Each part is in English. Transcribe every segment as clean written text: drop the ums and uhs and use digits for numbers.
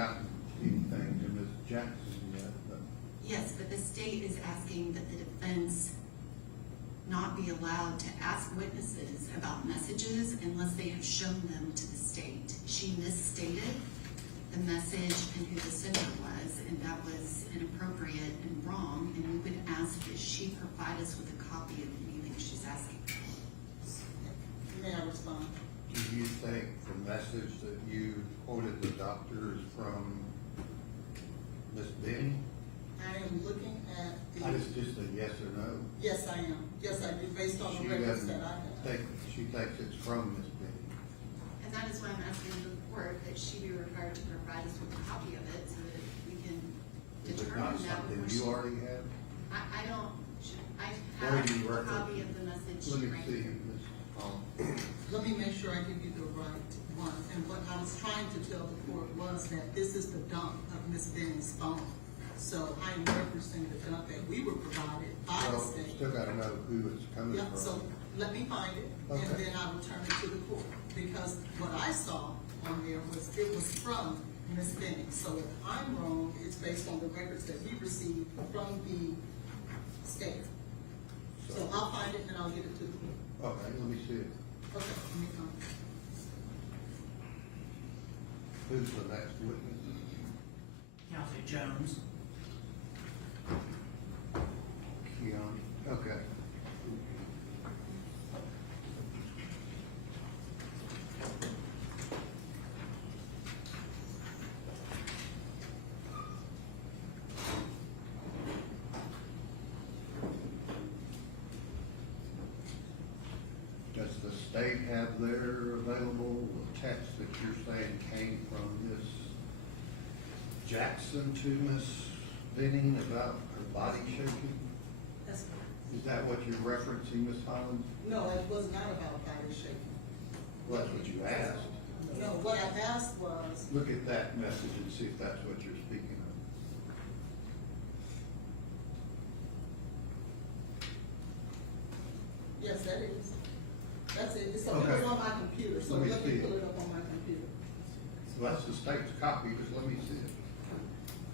gotten anything to Ms. Jackson yet, but Yes, but the state is asking that the defense not be allowed to ask witnesses about messages unless they have shown them to the state. She misstated the message and who the sender was, and that was inappropriate and wrong, and we would ask that she provide us with a copy of anything she's asking. May I respond? do you think the message that you quoted the doctor is from Ms. Benny? I am looking at the. Just a yes or no? Yes, I am. Yes, I do, based on She the records doesn't that I have. think, she thinks it's from Ms. Benny. And that is why I'm asking the court that she be required to provide us with a copy of it so that we can Is it determine not that something before you she. already have? I don't, I Where have do you a reference copy it? of the message. Let me right see, here. Ms. Hall. Let me make sure I give you the right one. And what I was trying to tell the court was that this is the dump of Ms. Benny's phone. So I am referencing the dump that we were provided by the Well, state. still gotta know who it's coming Yeah, so from. let me find it, and Okay. then I will turn it to the court, because what I saw on there was, it was from Ms. Benny. So if I'm wrong, it's based on the records that we received from the state. So I'll find it and I'll give it to the court. Okay, let me see it. Okay, let me find it. Who's the next witness? Counselor Jones. Keon, okay. Does the state have their available text that you're saying came from Miss Jackson to Miss Benning about her body shaking? That's, Is that what you're referencing, Ms. Holland? no, it was not about body shaking. Well, that's what you asked. No, what I asked was, Look at that message and see if that's what you're speaking of. yes, that is. That's it. So it Okay. was on my computer, so Let me let me see it. pull it up on my computer. Well, that's the state's copy, just let me see it.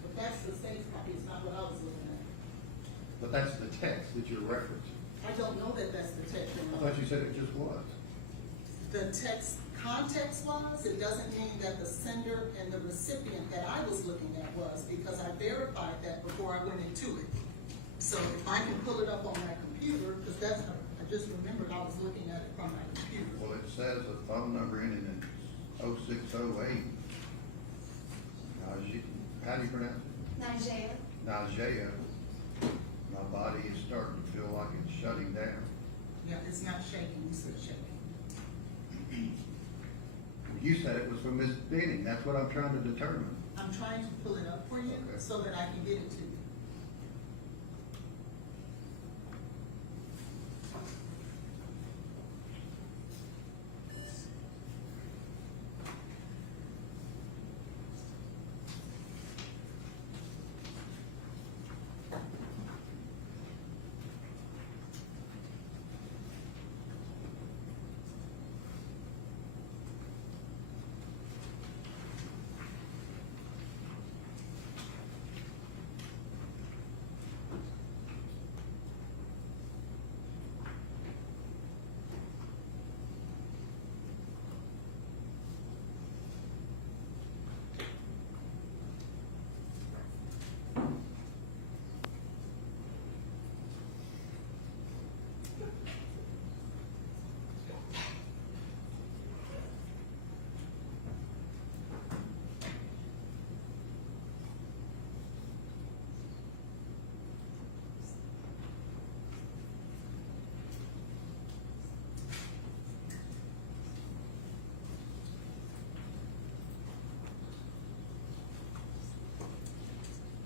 But that's the state's copy, it's not what I was looking at. But that's the text that you're referencing. I don't know that that's the text. I thought you said it just was. The text context was, it doesn't mean that the sender and the recipient that I was looking at was, because I verified that before I went into it. So if I can pull it up on my computer, because that's, I just remembered I was looking at it from my computer. Well, it says a phone number ending in 0608. How do you pronounce it? Nigeria. Najee. My body is starting to feel like it's shutting down. Yeah, it's not shaking, you said shaking. You said it was from Miss Benning, that's what I'm trying to determine. I'm trying to pull it up for you Okay. so that I can get it to you.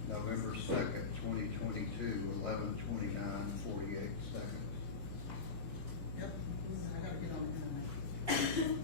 November 2nd, 2022, 11:29:48 seconds. Yep, I gotta get on the internet.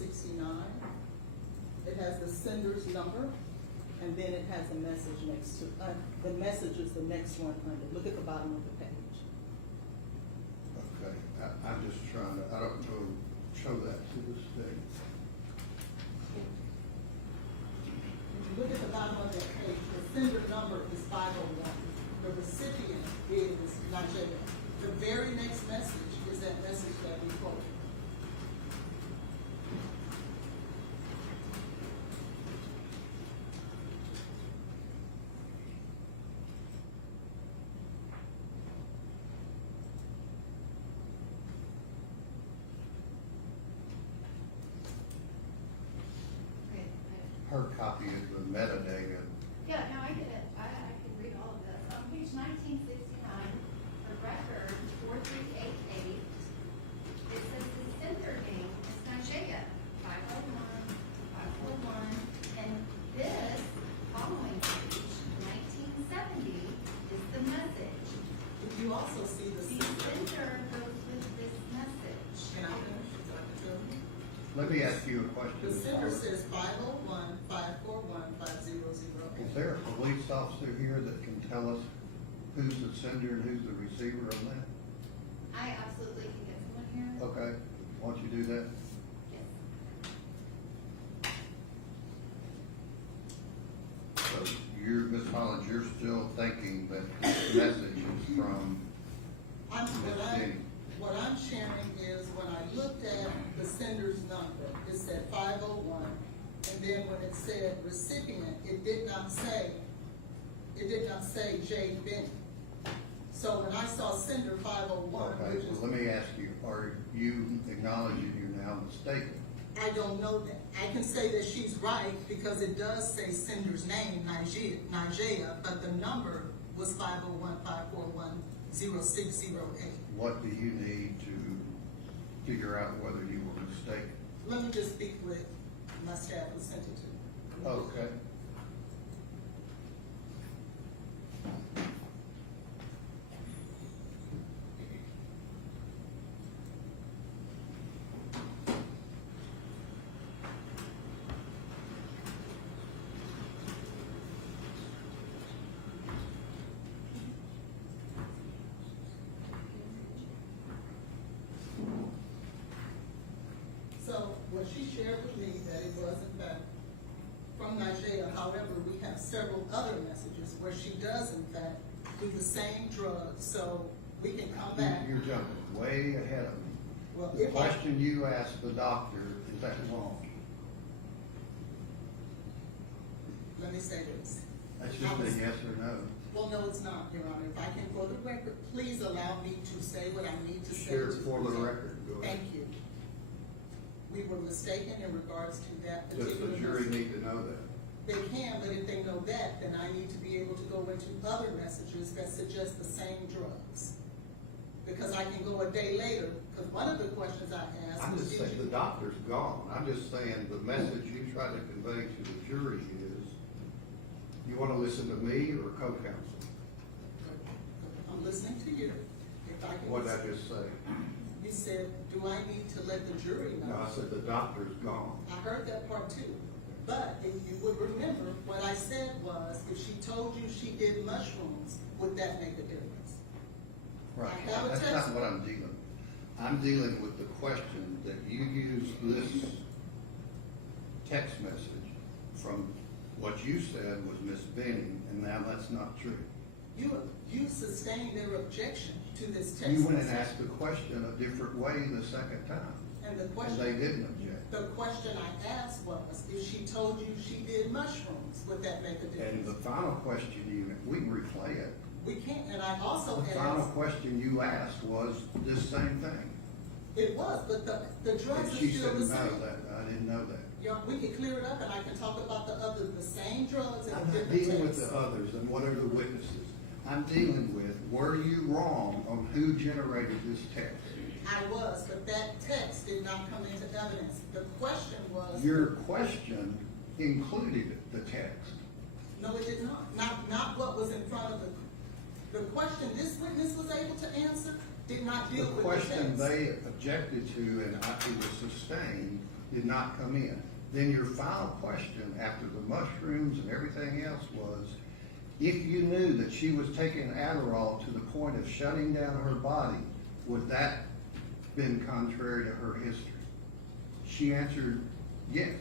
69. It has the sender's number, and then it has a message next to, the message is the next one under. Look at the bottom of the page. Okay, I'm just trying to, I don't know, show that to the state. If you look at the bottom of that page, the sender number is 501. The recipient is Nigeria. The very next message is that message that we quoted. Okay, Her copy is the metadata. yeah, no, I get it, I can read all of this. On page 1969, the record 4388, it says the sender name is Nigeria, 501, 541, and this following page, 1970, is the message. You also see the The sender goes with this message. Can I finish, Dr. Tillman? Let me ask you a question. The sender Is says 501-541-5008. there a police officer here that can tell us who's the sender and who's the receiver on that? I absolutely can get someone here. Okay, why don't you do that? Yes. So you're, Ms. Hollins, you're still thinking that this message is from What I'm sharing is when I looked at the sender's number, it said 501, and then when it said recipient, it did not say J. Benny. So when I saw sender 501, Okay, which is, well, let me ask you, are you acknowledging you're now mistaken? I don't know that. I can say that she's right because it does say sender's name, Nigeria, but the number was 501-541-0608. What do you need to figure out whether you were mistaken? Let me just speak with my staff who sent it to me. Okay. So what she shared with me that it was in fact from Nigeria, however, we have several other messages where she does in fact do the same drug, so we can come back. You're jumping way ahead of me. Well, The if I, question you asked the doctor, is that wrong? let me say this. That's just a yes or no. Well, no, it's not, Your Honor. If I can, for the record, please allow me to say what I need to say. Share to for the present. record, go ahead. Thank you. We were mistaken in regards to that Does particular. the jury message. need to know that? They can, but if they know that, then I need to be able to go into other messages that suggest the same drugs. Because I can go a day later, because one of the questions I asked I'm was, just did saying, the you? doctor's gone. I'm just saying, the message you try to convey to the jury is, you want to listen to me or co-counsel? I'm listening to you. If I can. What did I just say? You said, do I need to let the jury know? No, I said the doctor's gone. I heard that part too. But if you would remember, what I said was, if she told you she did mushrooms, would that make a difference? Right, I have a that's text. not what I'm dealing with. I'm dealing with the question that you used this text message from what you said was Miss Benning, and now that's not true. You sustained their objection to this text. You went and message. asked the question a different way the second time, And the and question. they didn't object. The question I asked was, if she told you she did mushrooms, would that make a And difference? the final question we can replay it. We can't, and I also The final asked, question you asked was this same thing. it was, but the drugs And are she still said, the no, same. that, I didn't know that. We can clear it up and I can talk about the same drugs in a I'm not different dealing with text. the others and what are the witnesses. I'm dealing with, were you wrong on who generated this text? I was, but that text did not come into evidence. The question was. Your question included the text. No, it did not. Not what was in front of the question this witness was able to answer did not The deal with the question text. they objected to and it was sustained did not come in. Then your final question after the mushrooms and everything else was, if you knew that she was taking Adderall to the point of shutting down her body, would that been contrary to her history? She answered, yes.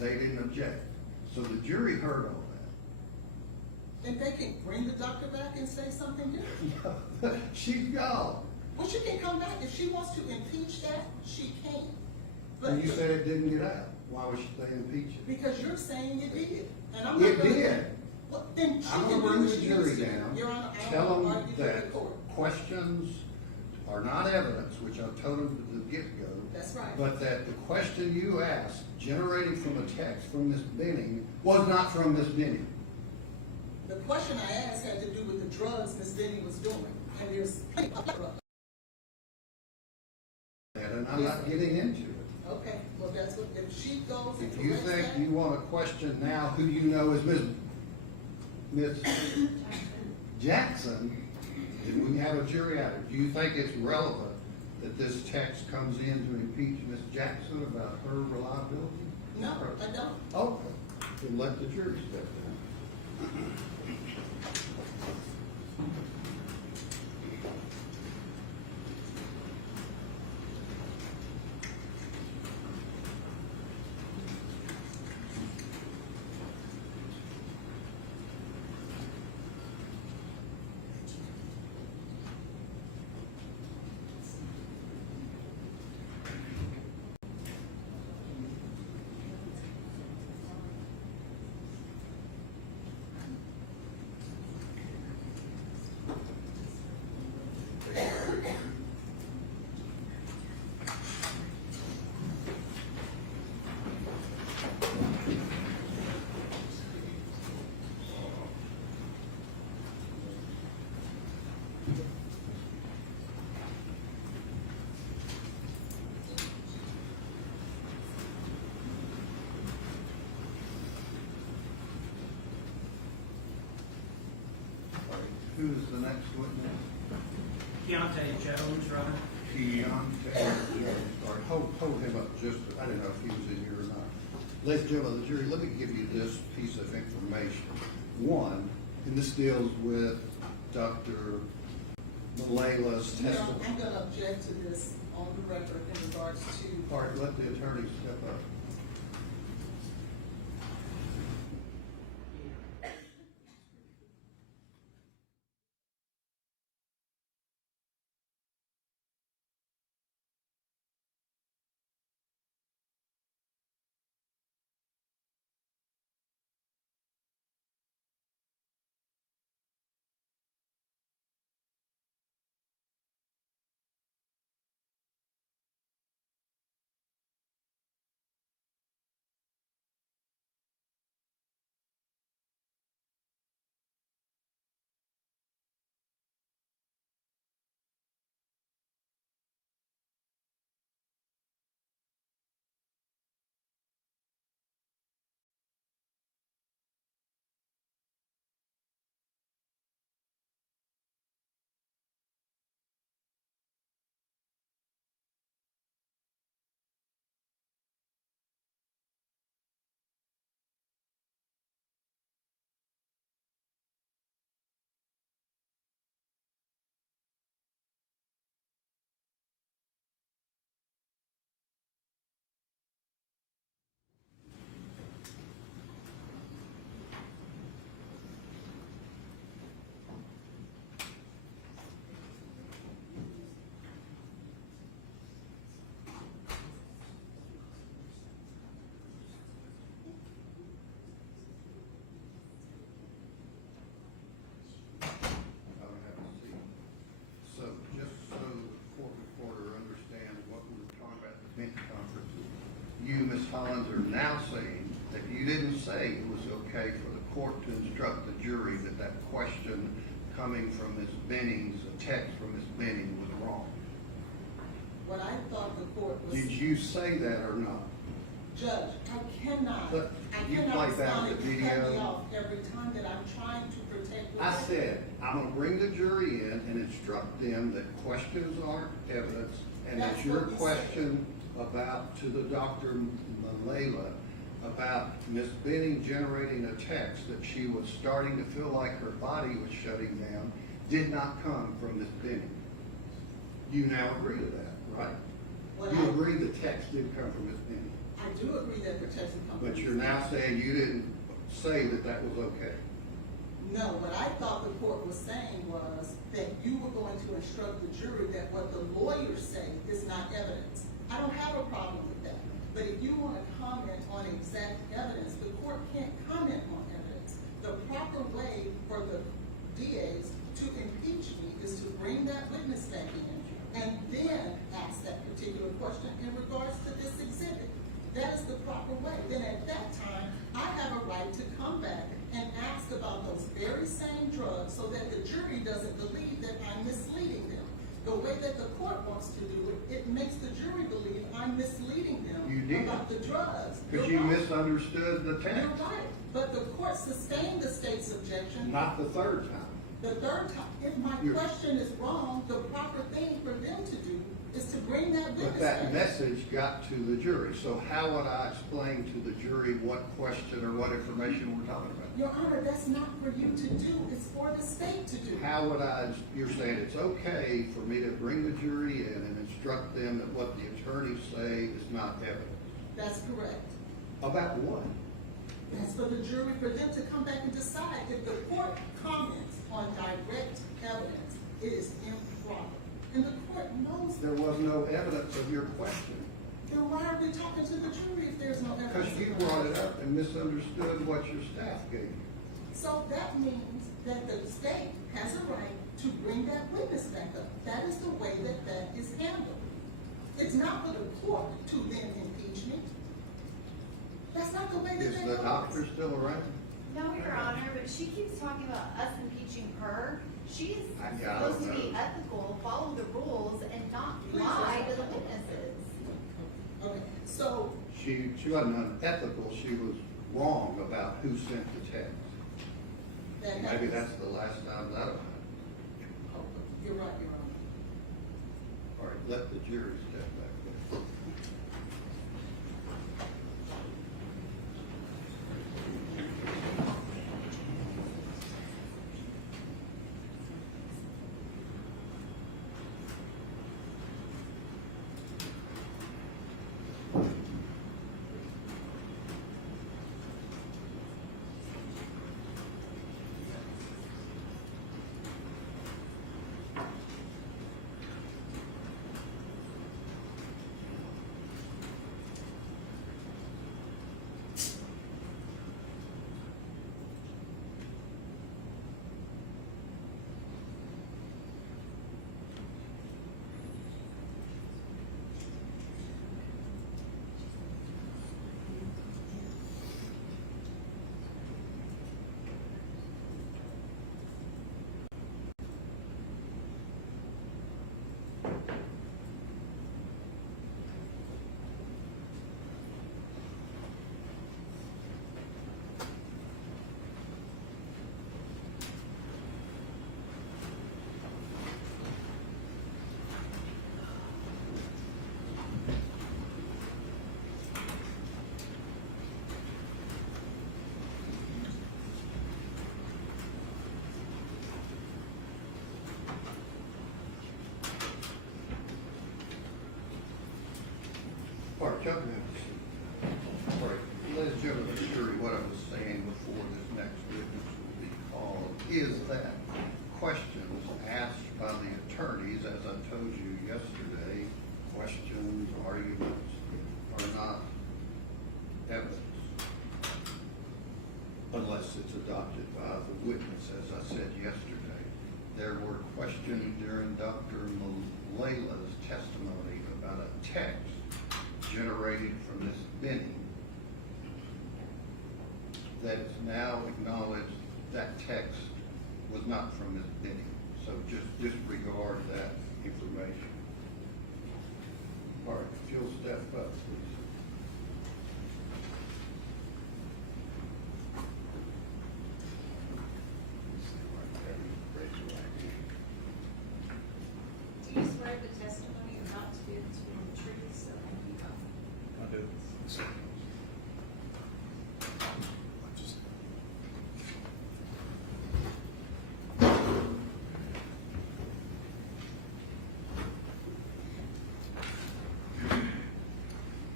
They didn't object. So the jury heard all And they can bring the doctor back and say something different. that. She's gone. Well, she can come back. If she wants to impeach that, she can. But And you said it didn't get out. Why would they impeach it? because you're saying it did. And I'm not It gonna- did. Well, then she I'm can gonna do bring what the she jury needs to do. down, Your Honor, I tell don't them argue with that the court. questions are not evidence, which I told them from the get-go. That's right. But that the question you asked, generated from a text from Ms. Benning, was not from Ms. Benning. The question I asked had to do with the drugs Ms. Benny was doing. And there's plenty of drugs. And I'm not getting into it. Okay, well, that's what, if she goes and If you corrects think that. you want to question now who you know is Ms. Jackson, then we have a jury out. Do you think it's relevant that this text comes in to impeach Ms. Jackson about her reliability? No, I don't. Okay, then let the jury step down. Who's the next witness? Keontae Jones, Your Honor. Keontae. All right, hold him up just, I didn't know if he was in here or not. Ladies and gentlemen of the jury, let me give you this piece of information. One, and this deals with Dr. Malala's No, testimony. I'm gonna object to this on the record in regards to. All right, let the attorney step up. I'll have a seat. So just so the court reporter understands what we were talking about at the bench conference, you, Ms. Hollins, are now saying that you didn't say it was okay for the court to instruct the jury that that question coming from Ms. Benning's, a text from Ms. Benning was wrong. What I thought the court was. Did you say that or not? Judge, I cannot But you respond played that and in the you cut me video. off every time that I'm trying to protect. I what- said, I'm gonna bring the jury in and instruct them that questions aren't evidence and that That's your what you said. question, to the Dr. Malela about Miss Benning generating a text that she was starting to feel like her body was shutting down did not come from Miss Benning. You now agree to that, right? Well, You agree the text did come from Miss Benning, I do agree that the text would come. but from you're Ms. now saying you didn't say that that was okay. No, what I thought the court was saying was that you were going to instruct the jury that what the lawyers say is not evidence. I don't have a problem with that. But if you want to comment on exact evidence, the court can't comment on evidence. The proper way for the DAs to impeach me is to bring that witness back in and then ask that particular question in regards to this exhibit. That is the proper way. Then at that time, I have a right to come back and ask about those very same drugs so that the jury doesn't believe that I'm misleading them. The way that the court wants to do it, it makes the jury believe I'm misleading You them did. about the drugs. Because You're you right. misunderstood the text. You're right, but the court sustained the state's objection. Not the third time. The third time, if my You're- question is wrong, the proper thing for them to do is to bring that witness But back. that message got to the jury, so how would I explain to the jury what question or what information we're talking about? Your Honor, that's not for you to do, it's for the state to do. How would I, you're saying it's okay for me to bring the jury in and instruct them that what the attorneys say is not evidence? That's correct. About what? That's for the jury, for them to come back and decide. If the court comments on direct evidence, it is improper. And the court knows that. There was no evidence of your question. Then why are we talking to the jury if there's no evidence? Because you brought it up and misunderstood what your staff gave you. So that means that the state has a right to bring that witness back up. That is the way that that is handled. It's not for the court to then impeach me. That's not the way that Is that the goes. doctor still around? No, Your Honor, but she keeps talking about us impeaching her. She's Yeah, I supposed to be know. ethical, follow the rules, and not lie to the witnesses. Okay, so, She wasn't unethical, she was wrong about who sent the text. that Maybe happens. that's the last time that happened. Oh, you're right, Your Honor. All right, let the jury step back there. All right, y'all can have a seat. All right, ladies and gentlemen of the jury, what I was saying before this next witness will be called is that questions asked by the attorneys, as I told you yesterday, questions, arguments are not evidence unless it's adopted by the witness, as I said yesterday. There were questions during Dr. Malela's testimony about a text generated from Miss Benning that is now acknowledged that text was not from Miss Benning. So just disregard that information. All right, if you'll step up, please. Raise your right hand. Do you swear the testimony you're about to give to be the truth, so help you God?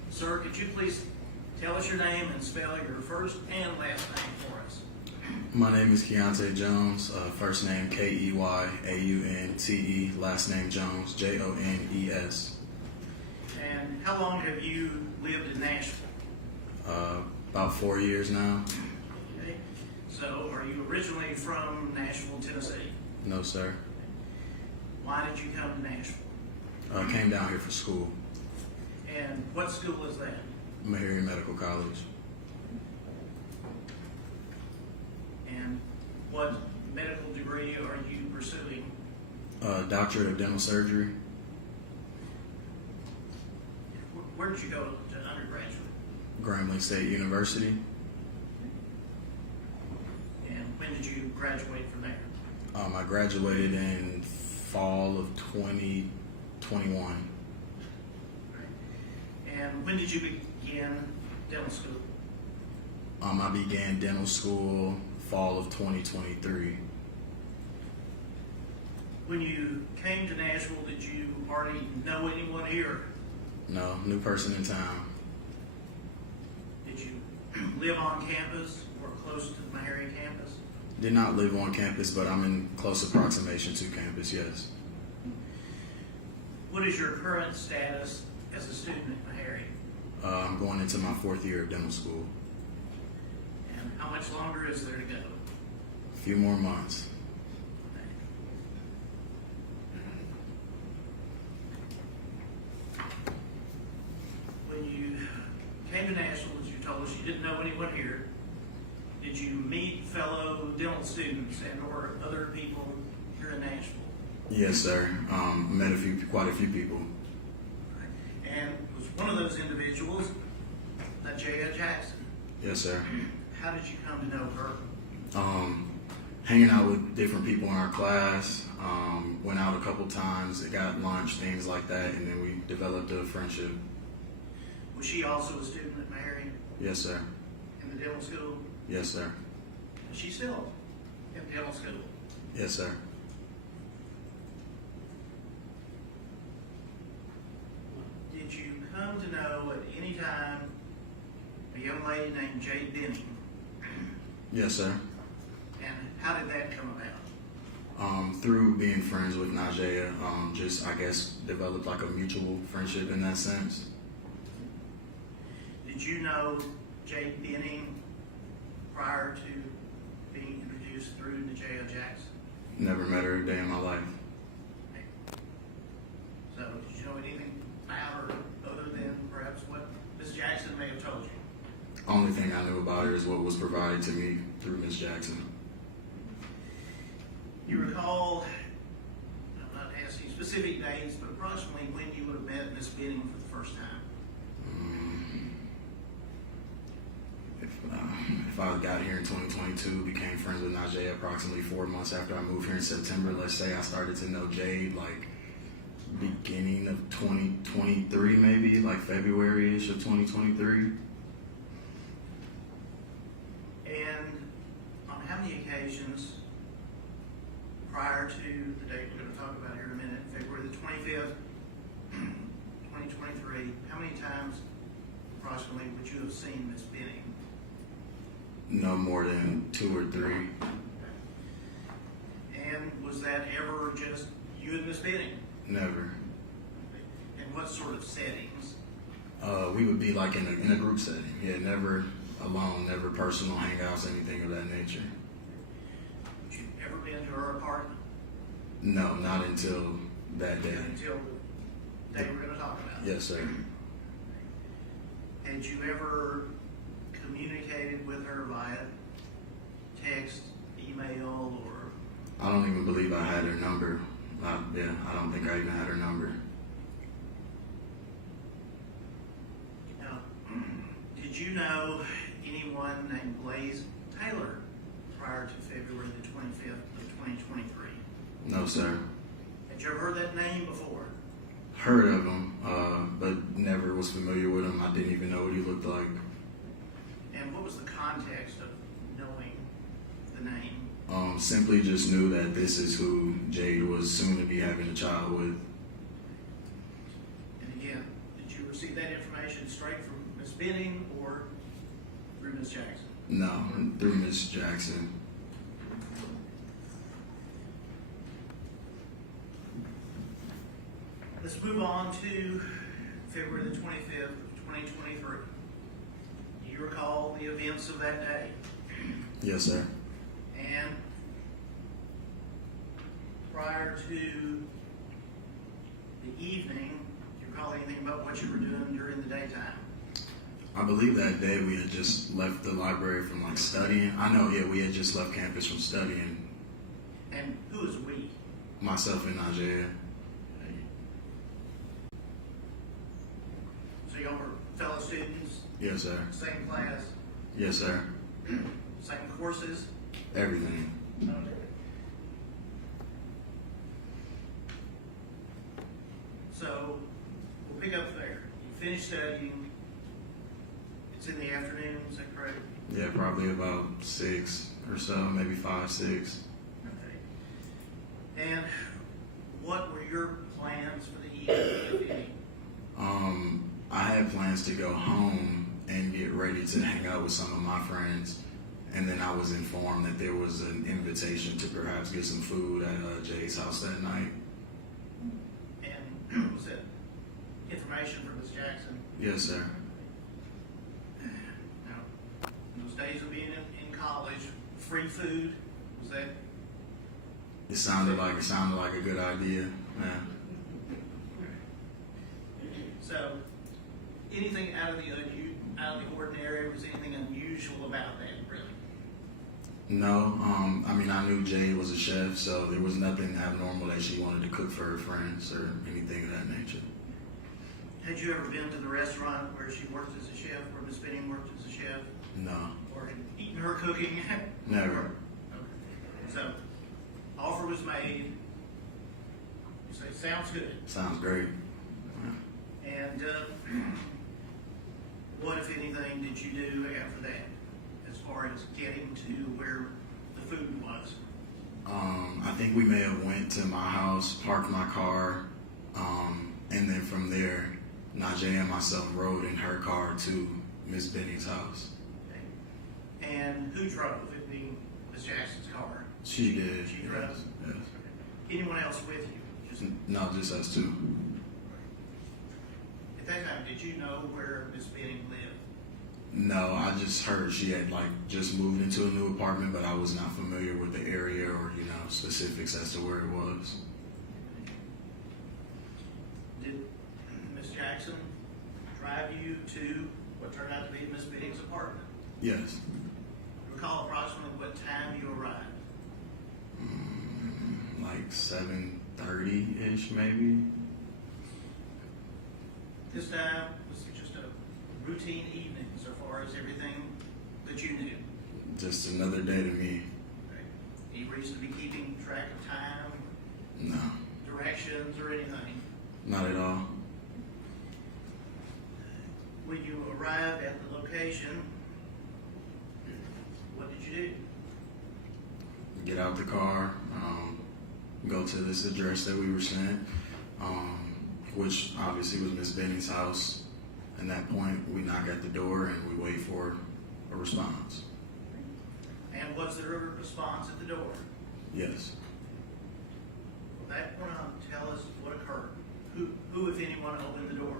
Sir, could you please tell us your name and spell your first and last name for us? My name is Keontae Jones. First name Keyyaunte, last name Jones, Jones. And how long have you lived in Nashville? About 4 years now. Okay. So, are you originally from Nashville, Tennessee? No, sir. Why did you come to Nashville? Came down here for school. And what school is that? Meharry Medical College. And what medical degree are you pursuing? Doctorate of Dental Surgery. Where did you go to undergraduate? Grambling State University. And when did you graduate from there? I graduated in fall of 2021. And when did you begin dental school? I began dental school fall of 2023. When you came to Nashville, did you already know anyone here? No, new person in town. Did you live on campus or close to the Meharry campus? Did not live on campus, but I'm in close approximation to campus, yes. What is your current status as a student at Meharry? I'm going into my 4th year of dental school. And how much longer is there to go? A few more months. When you came to Nashville, as you told us, you didn't know anyone here. Did you meet fellow dental students and or other people here in Nashville? Yes, sir. Met quite a few people. And was one of those individuals Najee Jackson? Yes, sir. How did you come to know her? Hanging out with different people in our class. Went out a couple times. Got lunch, things like that, and then we developed a friendship. Was she also a student at Meharry Yes, sir. in the dental school? Yes, sir. Is she still in dental school? Yes, sir. Did you come to know at any time a young lady named Jade Benning? Yes, sir. And how did that come about? Through being friends with Najee, just, I guess, developed like a mutual friendship in that sense. Did you know Jade Benning prior to being introduced through Najee Jackson? Never met her a day in my life. So did you know anything about her other than perhaps what Ms. Jackson may have told you? Only thing I knew about her is what was provided to me through Ms. Jackson. You recall, I'm not asking specific dates, but approximately when you would have met Ms. Benning for the first time? If I got here in 2022, became friends with Najee approximately 4 months after I moved here in September, let's say I started to know Jade like beginning of 2023, maybe like February-ish of 2023. And on how many occasions prior to the date we're going to talk about here in a minute, February the 25th, 2023, how many times approximately would you have seen Ms. Benning? No more than 2 or 3. And was that ever just you and Ms. Benning? Never. And what sort of settings? We would be like in a group setting. Yeah, never alone, never personal hangouts, anything of that nature. Had you ever been to her apartment? No, not until that day. Until the day we're going to talk about? Yes, sir. Had you ever communicated with her via text, email, or? I don't even believe I had her number. I don't think I even had her number. Now, did you know anyone named Blaise Taylor prior to February the 25th of 2023? No, sir. Had you ever heard that name before? heard of him, but never was familiar with him. I didn't even know what he looked like. And what was the context of knowing the name? Simply just knew that this is who Jade was soon to be having a child with. And again, did you receive that information straight from Ms. Benning or through Ms. Jackson? No, through Miss Jackson. Let's move on to February the 25th of 2023. Do you recall the events of that day? Yes, sir. And prior to the evening, do you recall anything about what you were doing during the daytime? I believe that day we had just left the library from like studying. I know, yeah, we had just left campus from studying. And who is we? Myself and Najee. So y'all were fellow students, Yes, sir. same class, Yes, sir. same courses? Everything. So we'll pick up there. You finish studying. It's in the afternoon, is that correct? Yeah, probably about 6 or so, maybe 5, 6. Okay. And what were your plans for the evening, if any? I had plans to go home and get ready to hang out with some of my friends, and then I was informed that there was an invitation to perhaps get some food at Jay's house that night. And was that information from Ms. Jackson? Yes, sir. Now, in those days of being in college, free food, was that? It sounded like a good idea, man. So, anything out of the ordinary? Was anything unusual about that, really? No, I mean, I knew Jay was a chef, so there was nothing abnormal that she wanted to cook for her friends or anything of that nature. Had you ever been to the restaurant where she worked as a chef, where Miss Benning worked as a chef, No, or had eaten her cooking? never. Okay. So, offer was made. You say, sounds good. Sounds great. And what, if anything, did you do after that, as far as getting to where the food was? I think we may have went to my house, parked my car, and then from there, Najee and myself rode in her car to Miss Benny's house. Okay. And who drove? It being Miss Jackson's car? She did. She drove? Yes. Anyone else with you? Just No, just us two. at that time, did you know where Miss Benning lived? No, I just heard she had just moved into a new apartment, but I was not familiar with the area or specifics as to where it was. Did Miss Jackson drive you to what turned out to be Miss Benning's apartment? Yes. Recall approximately what time you arrived? Like 7:30-ish, maybe. This time was just a routine evening so far as everything that you knew. Just another day to me. Okay. Any reason to be keeping track of time, No, directions, or anything? not at all. When you arrived at the location, what did you do? Get out the car, go to this address that we were sent, which obviously was Miss Benny's house. At that point, we knock at the door and we wait for a response. And was there a response at the door? Yes. From that point on, tell us what occurred. Who, if anyone, opened the door?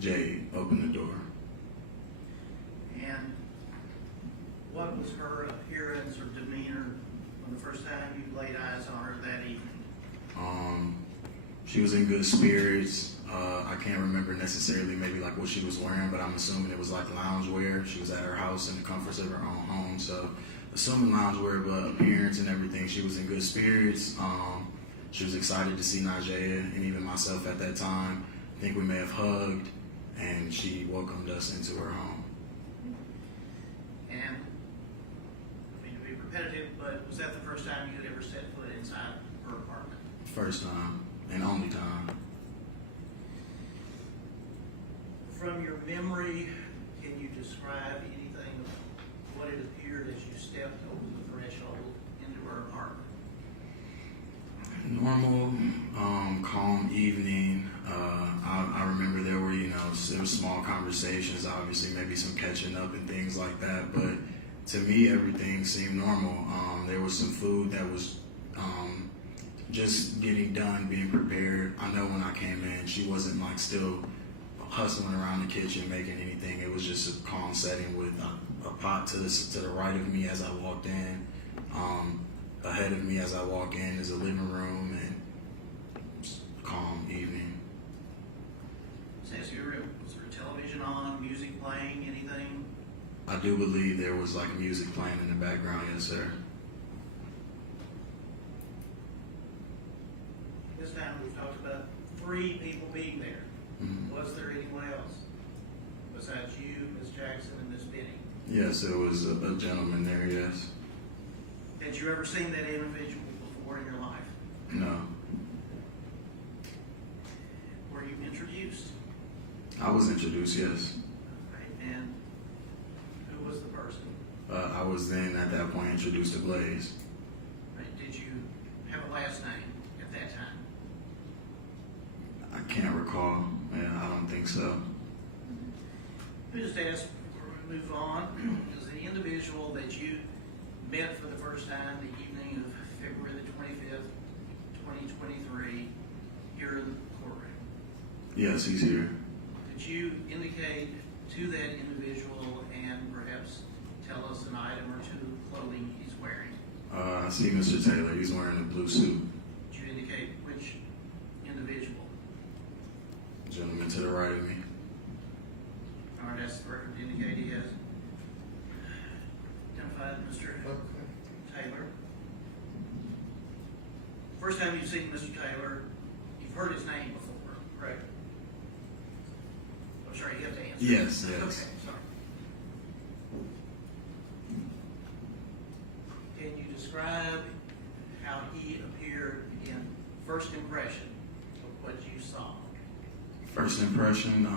Jade opened the door. And what was her appearance or demeanor when the first time you laid eyes on her that evening? She was in good spirits. I can't remember necessarily maybe what she was wearing, but I'm assuming it was loungewear. She was at her house in the comforts of her own home, so assuming loungewear, but appearance and everything, she was in good spirits. She was excited to see Najee and even myself at that time. I think we may have hugged, and she welcomed us into her home. And, I mean, to be repetitive, but was that the first time you had ever set foot inside her apartment? First time and only time. from your memory, can you describe anything of what it appeared as you stepped over the threshold into her apartment? Normal, calm evening. I remember there were, there was small conversations, obviously, maybe some catching up and things like that. But to me, everything seemed normal. There was some food that was just getting done, being prepared. I know when I came in, she wasn't like still hustling around the kitchen, making anything. It was just a calm setting with a pot to the right of me as I walked in. Ahead of me as I walk in is a living room and calm evening. Since was there television on, music playing, anything? I do believe there was like music playing in the background, yes sir. This time we've talked about 3 people being there. Mhm. Was there anyone else besides you, Ms. Jackson, and Ms. Benning? Yes, there was a gentleman there, yes. Had you ever seen that individual before in your life? No. Were you introduced? I was introduced, yes. Right. And who was the person? I was then at that point introduced to Blaise. Right. Did you have a last name at that time? I can't recall. Yeah, I don't think so. Let me just ask before we move on, is the individual that you met for the first time the evening of February the 25th, 2023, here in the courtroom? Yes, he's here. Could you indicate to that individual and perhaps tell us an item or 2 of clothing he's wearing? I see Mr. Taylor. He's wearing a blue suit. Could you indicate which individual? Gentleman to the right of me. All right, that's the record to indicate he has identified Mr. Taylor. First time you've seen Mr. Taylor, you've heard his name before, correct? I'm sorry, you have to answer. Yes, yes. Okay, sorry. Can you describe how he appeared in first impression of what you saw? First impression,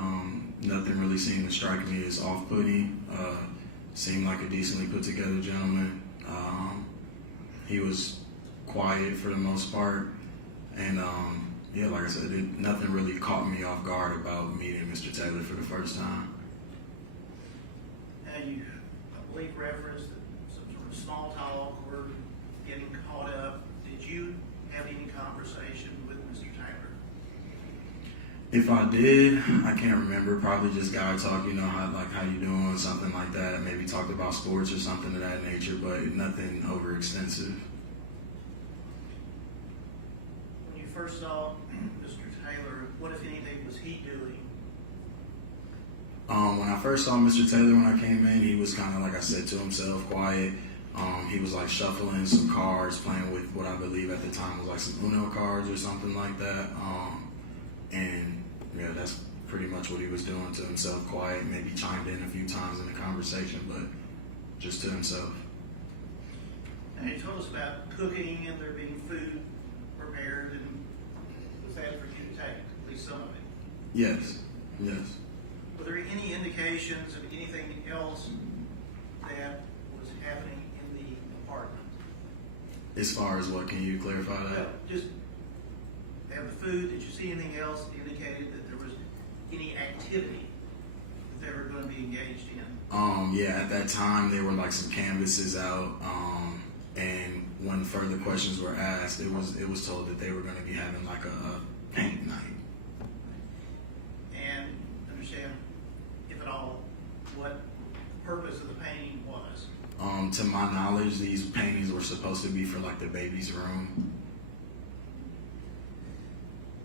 nothing really seemed to strike me as off-putting. Seemed like a decently put together gentleman. He was quiet for the most part. And yeah, like I said, nothing really caught me off guard about meeting Mr. Taylor for the first time. And you, I believe, referenced some sort of small talk or getting caught up. Did you have any conversation with Mr. Taylor? If I did, I can't remember. Probably just guy talk, how you doing, something like that. Maybe talked about sports or something of that nature, but nothing overextensive. When you first saw Mr. Taylor, what, if anything, was he doing? When I first saw Mr. Taylor when I came in, he was kind of, like I said, to himself, quiet. He was like shuffling some cards, playing with what I believe at the time was like some Uno cards or something like that. And yeah, that's pretty much what he was doing, to himself, quiet, maybe chimed in a few times in the conversation, but just to himself. And he told us about cooking and there being food prepared, and was that for you to take, at least some of it? Yes, yes. Were there any indications of anything else that was happening in the apartment? As far as what, can you clarify Well, that? just have the food. Did you see anything else that indicated that there was any activity that they were going to be engaged in? Yeah, at that time there were like some canvases out, and when further questions were asked, it was told that they were going to be having like a paint night. And understand, if at all, what the purpose of the painting was? To my knowledge, these paintings were supposed to be for like the baby's room.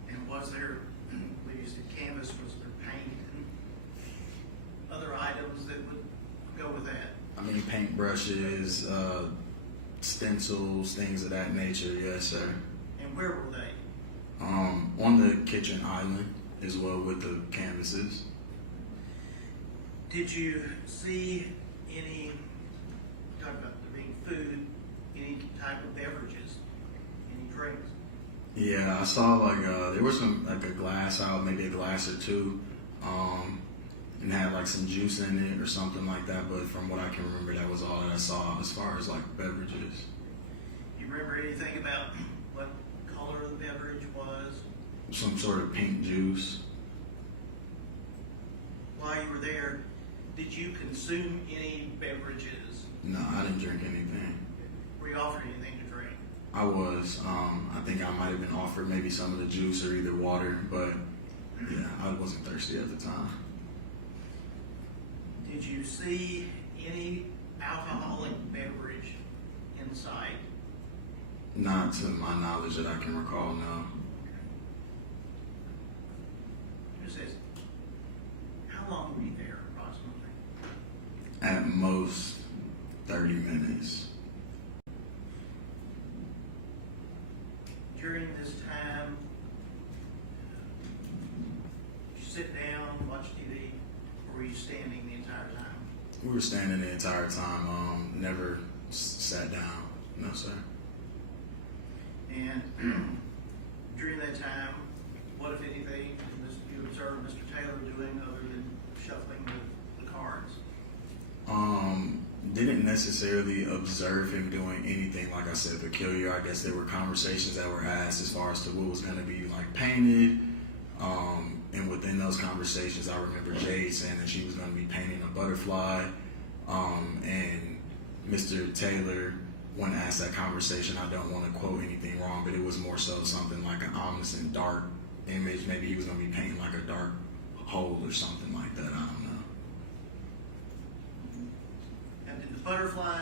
And was there, I believe you said canvas, was there paint and other items that would go with that? I mean, paintbrushes, stencils, things of that nature. Yes, sir. And where were they? On the kitchen island as well with the canvases. Did you see any, talk about there being food, any type of beverages, any drinks? Yeah, I saw like there was some like a glass out, maybe a glass or two. and had like some juice in it or something like that. But from what I can remember, that was all that I saw as far as like beverages. You remember anything about what color the beverage was? Some sort of pink juice. While you were there, did you consume any beverages? No, I didn't drink anything. Were you offered anything to drink? I was. I think I might have been offered maybe some of the juice or either water, but yeah, I wasn't thirsty at the time. Did you see any alcoholic beverage in sight? Not to my knowledge that I can recall, no. Who says, how long were you there approximately? At most 30 minutes. During this time, did you sit down, watch TV, or were you standing the entire time? We were standing the entire time, never sat down. No, sir. And during that time, what, if anything, did you observe Mr. Taylor doing other than shuffling the cards? Didn't necessarily observe him doing anything, like I said, peculiar. I guess there were conversations that were asked as far as to what was going to be like painted. And within those conversations, I remember Jade saying that she was going to be painting a butterfly. And Mr. Taylor, when asked that conversation, I don't want to quote anything wrong, but it was more so something like an ominous and dark image. Maybe he was going to be painting like a dark hole or something like that. I don't know. And did the butterfly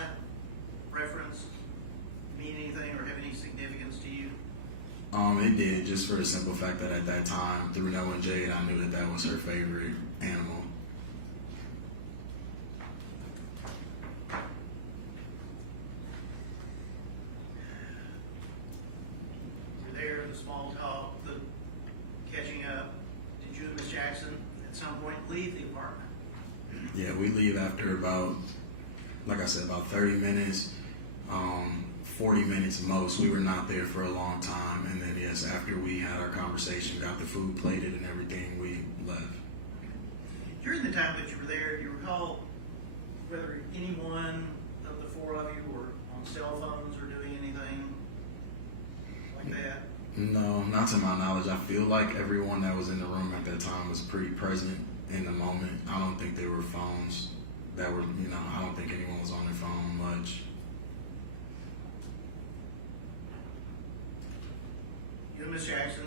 reference mean anything or have any significance to you? It did, just for the simple fact that at that time, through knowing Jade, I knew that that was her favorite animal. We're there, the small talk, the catching up. Did you and Miss Jackson at some point leave the apartment? Yeah, we leave after about, like I said, about 30 minutes, 40 minutes most. We were not there for a long time. And then, yes, after we had our conversation, got the food plated and everything, we left. During the time that you were there, do you recall whether any one of the four of you were on cell phones or doing anything like that? No, not to my knowledge. I feel like everyone that was in the room at that time was pretty present in the moment. I don't think there were phones that were, I don't think anyone was on their phone much. You and Miss Jackson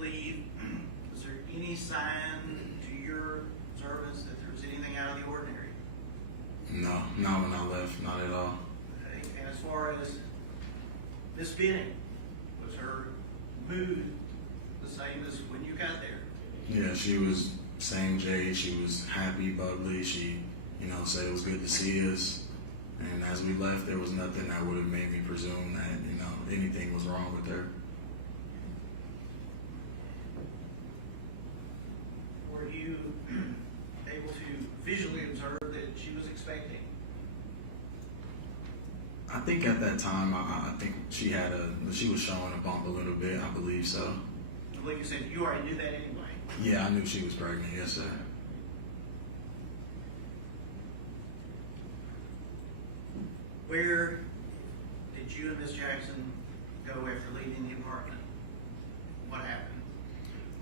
leave. Was there any sign to your observance that there was anything out of the ordinary? No, not when I left, not at all. Okay. And as far as Miss Benning, was her mood the same as when you got there? Yeah, she was same Jade. She was happy, bubbly. She, said it was good to see us. And as we left, there was nothing that would have made me presume that, anything was wrong with her. Were you able to visually observe that she was expecting? I think at that time, I think she was showing a bump a little bit. I believe so. I believe you said you already knew that anyway. Yeah, I knew she was pregnant. Yes, sir. Where did you and Miss Jackson go after leaving the apartment? What happened?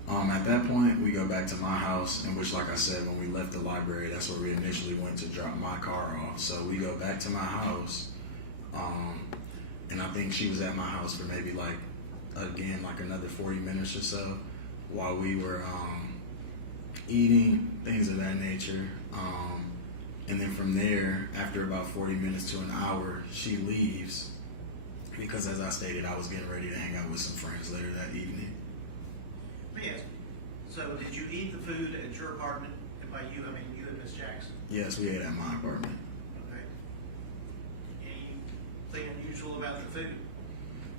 At that point, we go back to my house, in which, like I said, when we left the library, that's where we initially went to drop my car off. So we go back to my house, and I think she was at my house for maybe like another 40 minutes or so while we were eating, things of that nature. And then from there, after about 40 minutes to an hour, she leaves because, as I stated, I was getting ready to hang out with some friends later that evening. Let me ask you. So did you eat the food at your apartment? And by you, I mean you and Miss Jackson. Yes, we ate at my apartment. Okay. Anything unusual about the food?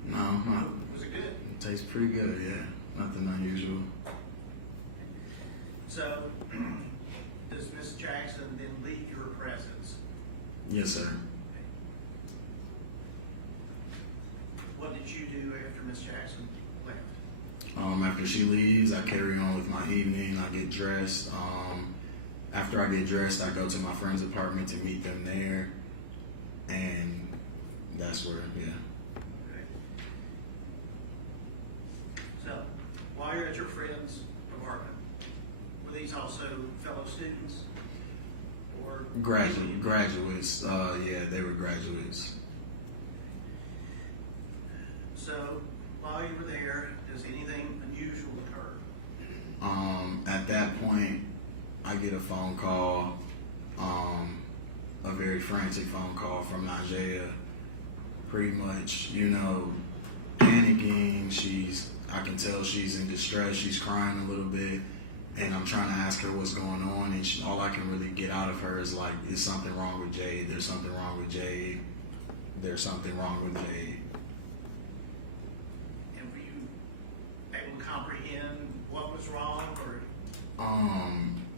No, not, Was it good? it tastes pretty good, yeah. Nothing unusual. So, does Miss Jackson then leave your presence? Yes, sir. What did you do after Miss Jackson left? After she leaves, I carry on with my evening. I get dressed. after I get dressed, I go to my friend's apartment to meet them there, and that's where, yeah. Okay. So, while you're at your friend's apartment, were these also fellow students? Or? Graduates, yeah, they were graduates. So, while you were there, does anything unusual occur? At that point, I get a phone call, a very frantic phone call from Najee, pretty much, panicking. I can tell she's in distress. She's crying a little bit, and I'm trying to ask her what's going on, and all I can really get out of her is like, is something wrong with Jade? There's something wrong with Jade. There's something wrong with Jade. And were you able to comprehend what was wrong, or?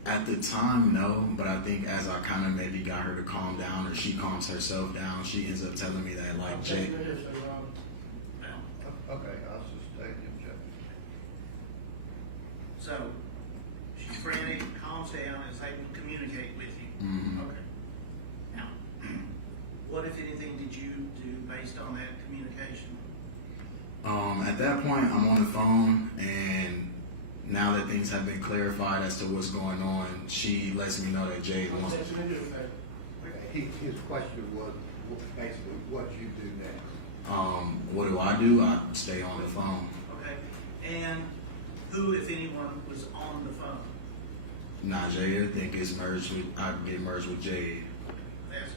At the time, no, but I think as I kind of maybe got her to calm down, or she calms herself down, she ends up telling me that like Jade. Okay, I'll sustain the objection. So, she's frantic, calms down, is able to communicate with you. Mhm. Okay. Now, what, if anything, did you do based on that communication? At that point, I'm on the phone, and now that things have been clarified as to what's going on, she lets me know that Jade wants. His question was basically what you do next. What do? I stay on the phone. Okay. And who, if anyone, was on the phone? Najee, I think I get merged with Jade. Yes.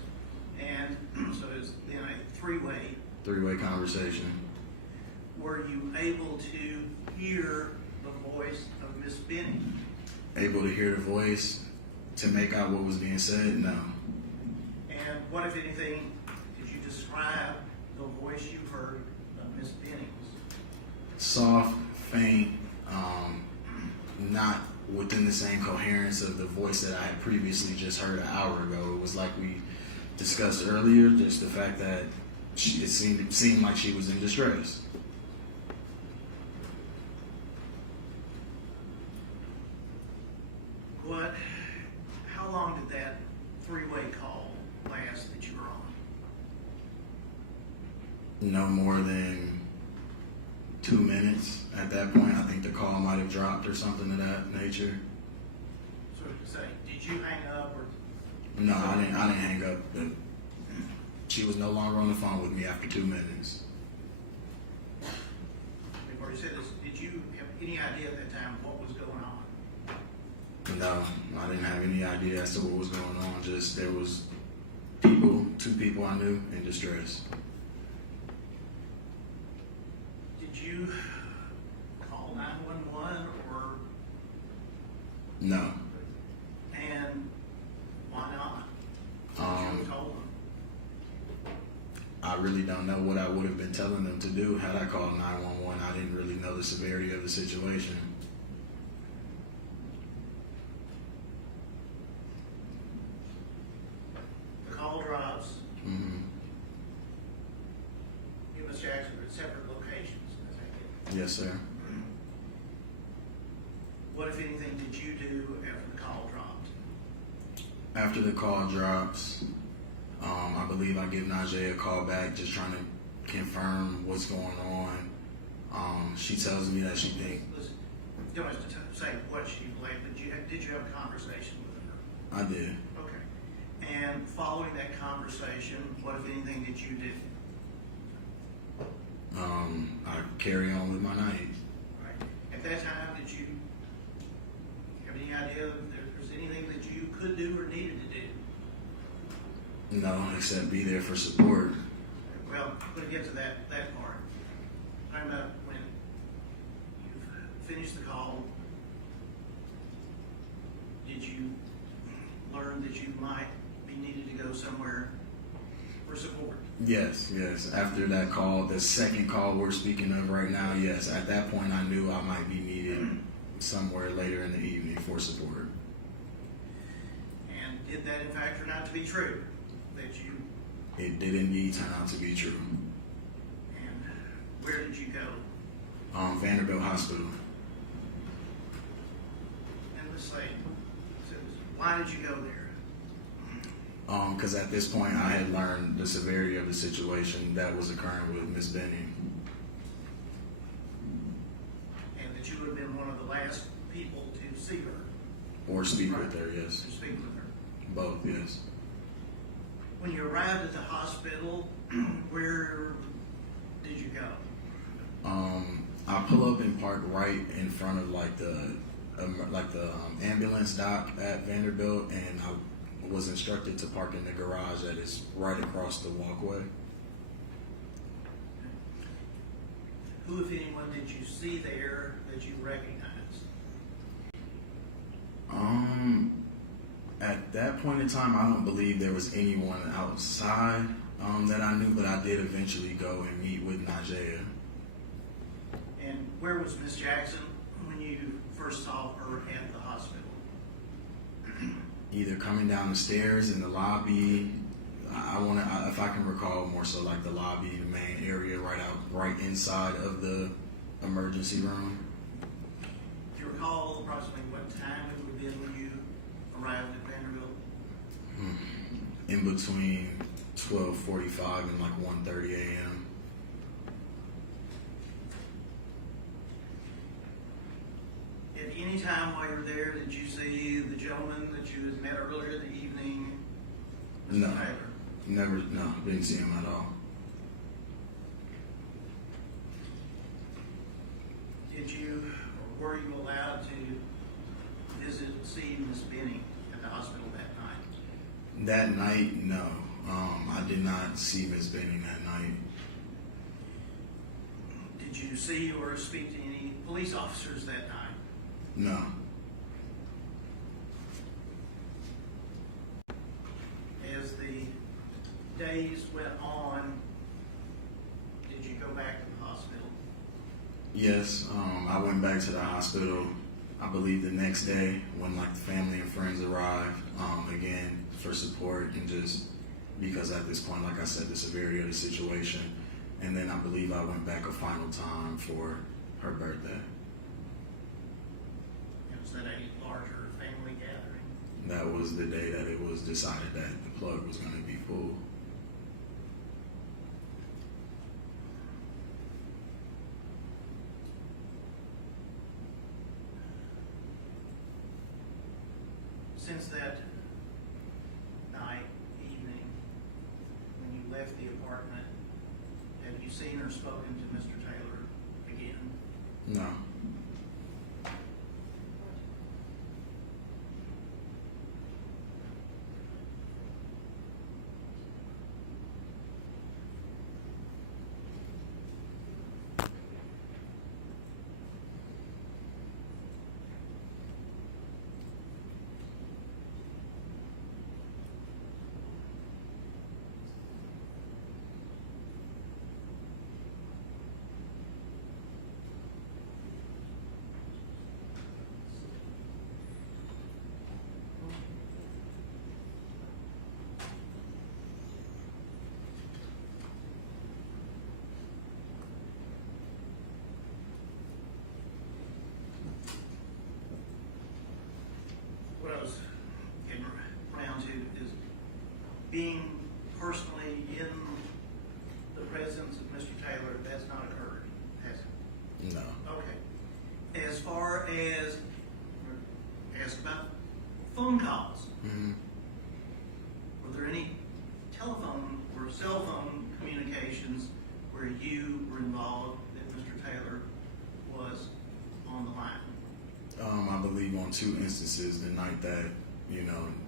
And so it's then a three-way. Three-way conversation. Were you able to hear the voice of Miss Benning? Able to hear the voice to make out what was being said? No. And what, if anything, did you describe the voice you heard of Miss Benning's? Soft, faint, not within the same coherence of the voice that I had previously just heard an hour ago. It was like we discussed earlier, just the fact that it seemed like she was in distress. How long did that three-way call last that you were on? No more than 2 minutes at that point. I think the call might have dropped or something of that nature. So to say, did you hang up or? No, I didn't hang up. She was no longer on the phone with me after 2 minutes. Before you said this, did you have any idea at that time what was going on? No, I didn't have any idea as to what was going on. Just there was two people I knew in distress. Did you call 911 or? No. And why not? What you told them? I really don't know what I would have been telling them to do had I called 911. I didn't really know the severity of the situation. The call drops. Mm-hmm. You and Ms. Jackson were at separate locations, I take it. Yes, sir. What, if anything, did you do after the call dropped? After the call drops, I believe I give Najee a call back, just trying to confirm what's going on. She tells me that she thinks. Listen, you don't have to say what she believed, but did you have a conversation with her? I did. Okay. And following that conversation, what, if anything, did you do? I carry on with my night. Right. At that time, did you have any idea if there was anything that you could do or needed to do? No, except be there for support. Well, we'll get to that part. I'm about when you've finished the call, did you learn that you might be needed to go somewhere for support? Yes. After that call, the second call we're speaking of right now, yes. At that point, I knew I might be needed somewhere later in the evening for support. And did that in fact turn out to be true? That you, It did indeed turn out to be true. and where did you go? Vanderbilt Hospital. And let's say, so Why did you go there? Because at this point I had learned the severity of the situation that was occurring with Miss Benning. And that you would have been one of the last people to see her, Or speak with her, yes. to speak with her. Both, yes. When you arrived at the hospital, where did you go? I pull up and park right in front of like the ambulance dock at Vanderbilt, and I was instructed to park in the garage that is right across the walkway. Who, if anyone, did you see there that you recognized? At that point in time, I don't believe there was anyone outside that I knew, but I did eventually go and meet with Najee. And where was Miss Jackson when you first saw her at the hospital? Either coming down the stairs in the lobby, if I can recall, more so like the lobby, the main area right inside of the emergency room. Do you recall approximately what time it would have been when you arrived at Vanderbilt? In between 12:45 and like 1:30 a.m. At any time while you were there, did you see the gentleman that you had met earlier in the evening, Mr. No. Taylor? No, didn't see him at all. Did you, or were you allowed to see Miss Benning at the hospital that night? That night, no. I did not see Miss Benning that night. Did you see or speak to any police officers that night? No. As the days went on, did you go back to the hospital? Yes, I went back to the hospital, I believe the next day when like the family and friends arrived, again for support and just because at this point, like I said, the severity of the situation. And then I believe I went back a final time for her birthday. Was that a larger family gathering? That was the day that it was decided that the plug was going to be pulled. Since that night, evening, when you left the apartment, have you seen or spoken to Mr. Taylor again? No. What I was getting around to is being personally in the presence of Mr. Taylor, that's not occurred, has it? No. Okay. As far as, ask about phone calls, Mm-hmm. were there any telephone or cell phone communications where you were involved that Mr. Taylor was on the line? I believe on 2 instances, the night that,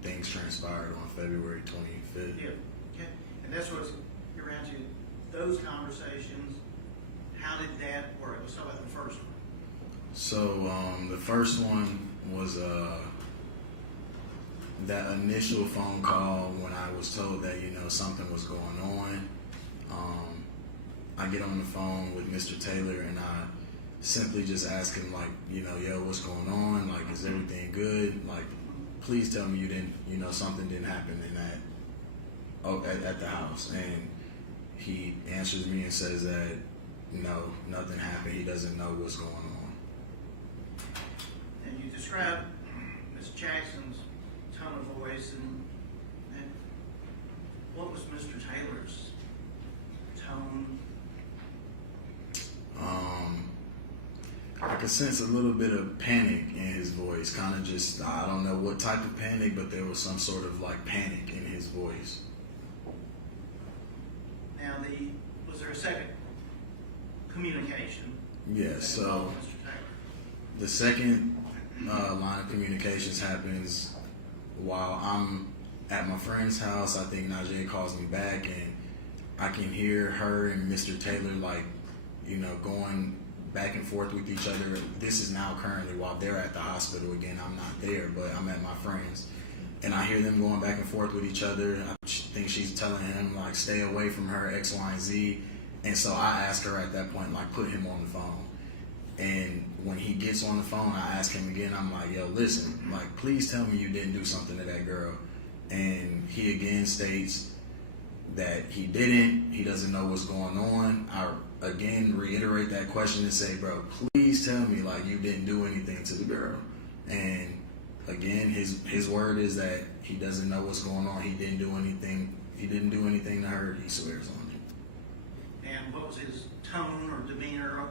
things transpired on February 25th. Yeah, okay. And that's what you're around to. Those conversations, how did that work? Let's talk about the first one. So the first one was that initial phone call when I was told that something was going on. I get on the phone with Mr. Taylor and I simply just ask him like, yo, what's going on? Like, is everything good? Like, please tell me you didn't, something didn't happen at the house. And he answers me and says that no, nothing happened. He doesn't know what's going on. And you described Ms. Jackson's tone of voice and what was Mr. Taylor's tone? I could sense a little bit of panic in his voice, kind of just, I don't know what type of panic, but there was some sort of like panic in his voice. Now, was there a second communication? Yes, that so involved Mr. Taylor? the second line of communications happens while I'm at my friend's house. I think Najee calls me back, and I can hear her and Mr. Taylor, like, you know, going back and forth with each other. This is now currently while they're at the hospital. Again, I'm not there, but I'm at my friend's. And I hear them going back and forth with each other. I think she's telling him, like, stay away from her, X, Y, and Z. And so I ask her at that point, like, put him on the phone. And when he gets on the phone, I ask him again, I'm like, yo, listen, like, please tell me you didn't do something to that girl. And he again states that he didn't. He doesn't know what's going on. I again reiterate that question and say, bro, please tell me, like, you didn't do anything to the girl. And again, his word is that he doesn't know what's going on. He didn't do anything. He didn't do anything to her. He swears on it. And what was his tone or demeanor?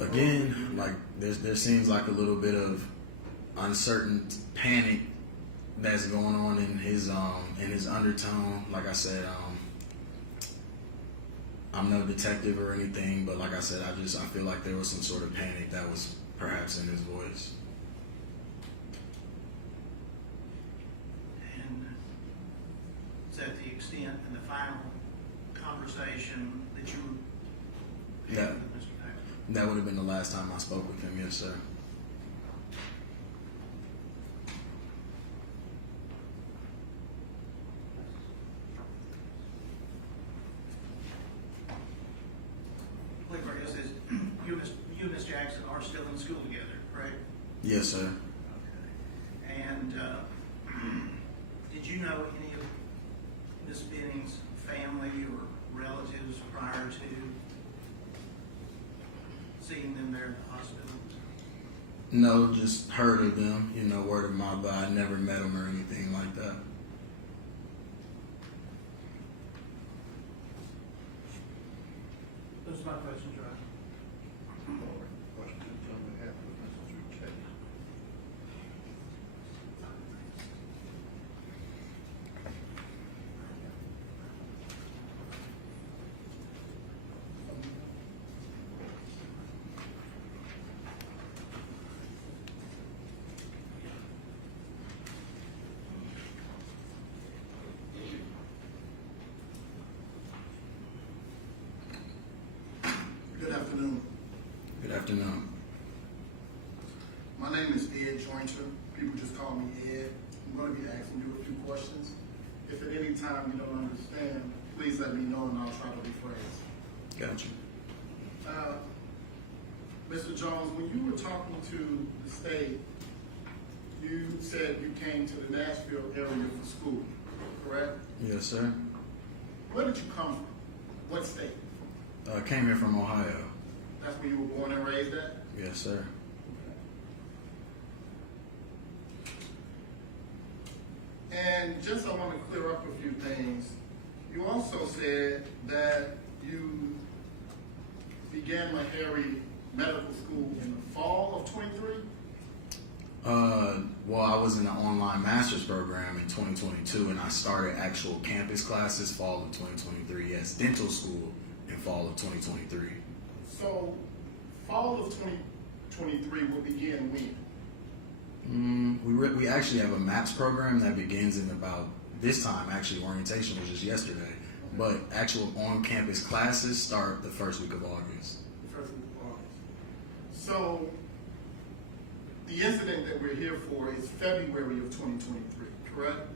Again, like there seems like a little bit of uncertain panic that's going on in his undertone. Like I said, I'm no detective or anything, but like I said, I feel like there was some sort of panic that was perhaps in his voice. And is that the extent and the final conversation that you had Yeah. with Mr. Taylor? That would have been the last time I spoke with him, yes, sir. Clifford, is you and Ms. Jackson are still in school together, correct? Yes, sir. Okay. And did you know any of Ms. Benning's family or relatives prior to seeing them there at the hospital? No, just heard of them, you know, word of mouth, but I never met them or anything like that. Those are my questions, Ryan. Questions on behalf of Mr. Taylor? Good afternoon. Good afternoon. My name is Ed Jointer. People just call me Ed. I'm going to be asking you a few questions. If at any time you don't understand, please let me know and I'll try to rephrase. Got you. Mr. Jones, when you were talking to the state, you said you came to the Nashville area for school, correct? Yes, sir. Where did you come from? What state? Came here from Ohio. That's where you were born and raised at? Yes, sir. And just I want to clear up a few things. You also said that you began Meharry Medical School in the fall of 23? Well, I was in the online master's program in 2022, and I started actual campus classes fall of 2023. Yes, dental school in fall of 2023. So, fall of 2023 will begin when? We actually have a MAPS program that begins in about this time. Actually, orientation was just yesterday, but actual on-campus classes start the first week of August. The first week of August. So, the incident that we're here for is February of 2023, correct?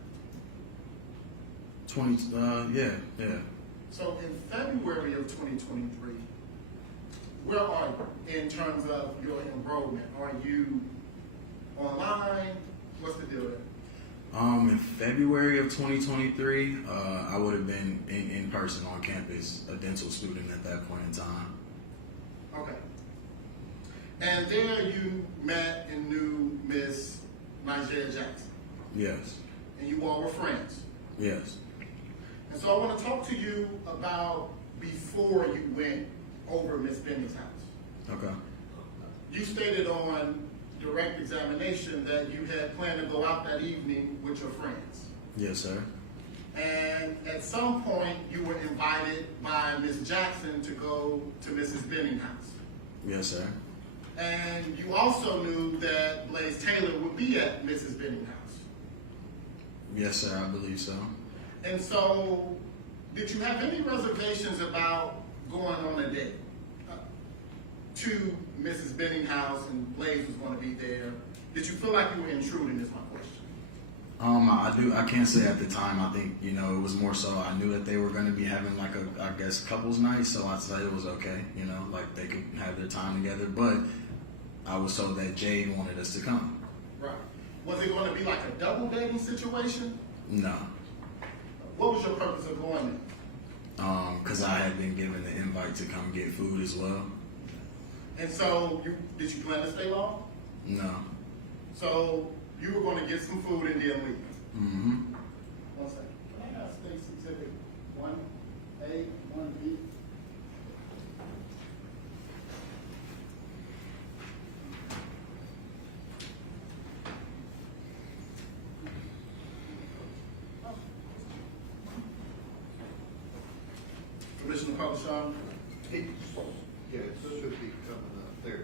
Yeah. So, in February of 2023, where are you in terms of your enrollment? Are you online? What's the deal there? In February of 2023, I would have been in person on campus, a dental student at that point in time. Okay. And there you met and knew Miss Najee Jackson. Yes. And you all were friends. Yes. And so I want to talk to you about before you went over Miss Benny's house. Okay. You stated on direct examination that you had planned to go out that evening with your friends. Yes, sir. And at some point, you were invited by Miss Jackson to go to Mrs. Benning's house. Yes, sir. And you also knew that Blaise Taylor would be at Mrs. Benning's house. Yes, sir. I believe so. And so, did you have any reservations about going on a date to Mrs. Benning's house and Blaise was going to be there? Did you feel like you were intruding, is my question. I can't say at the time. I think, you know, it was more so I knew that they were going to be having like I guess, couples night. So I'd say it was okay, you know, like they could have their time together. But I was told that Jade wanted us to come. Right. Was it going to be like a double dating situation? No. What was your purpose of going there? Because I had been given the invite to come get food as well. And so, did you plan to stay long? No. So, you were going to get some food and then leave. Mm-hmm. 1 second. Can I have State's Exhibit 1A, 1B? Commissioner Publishon? Yeah, it should be coming up there.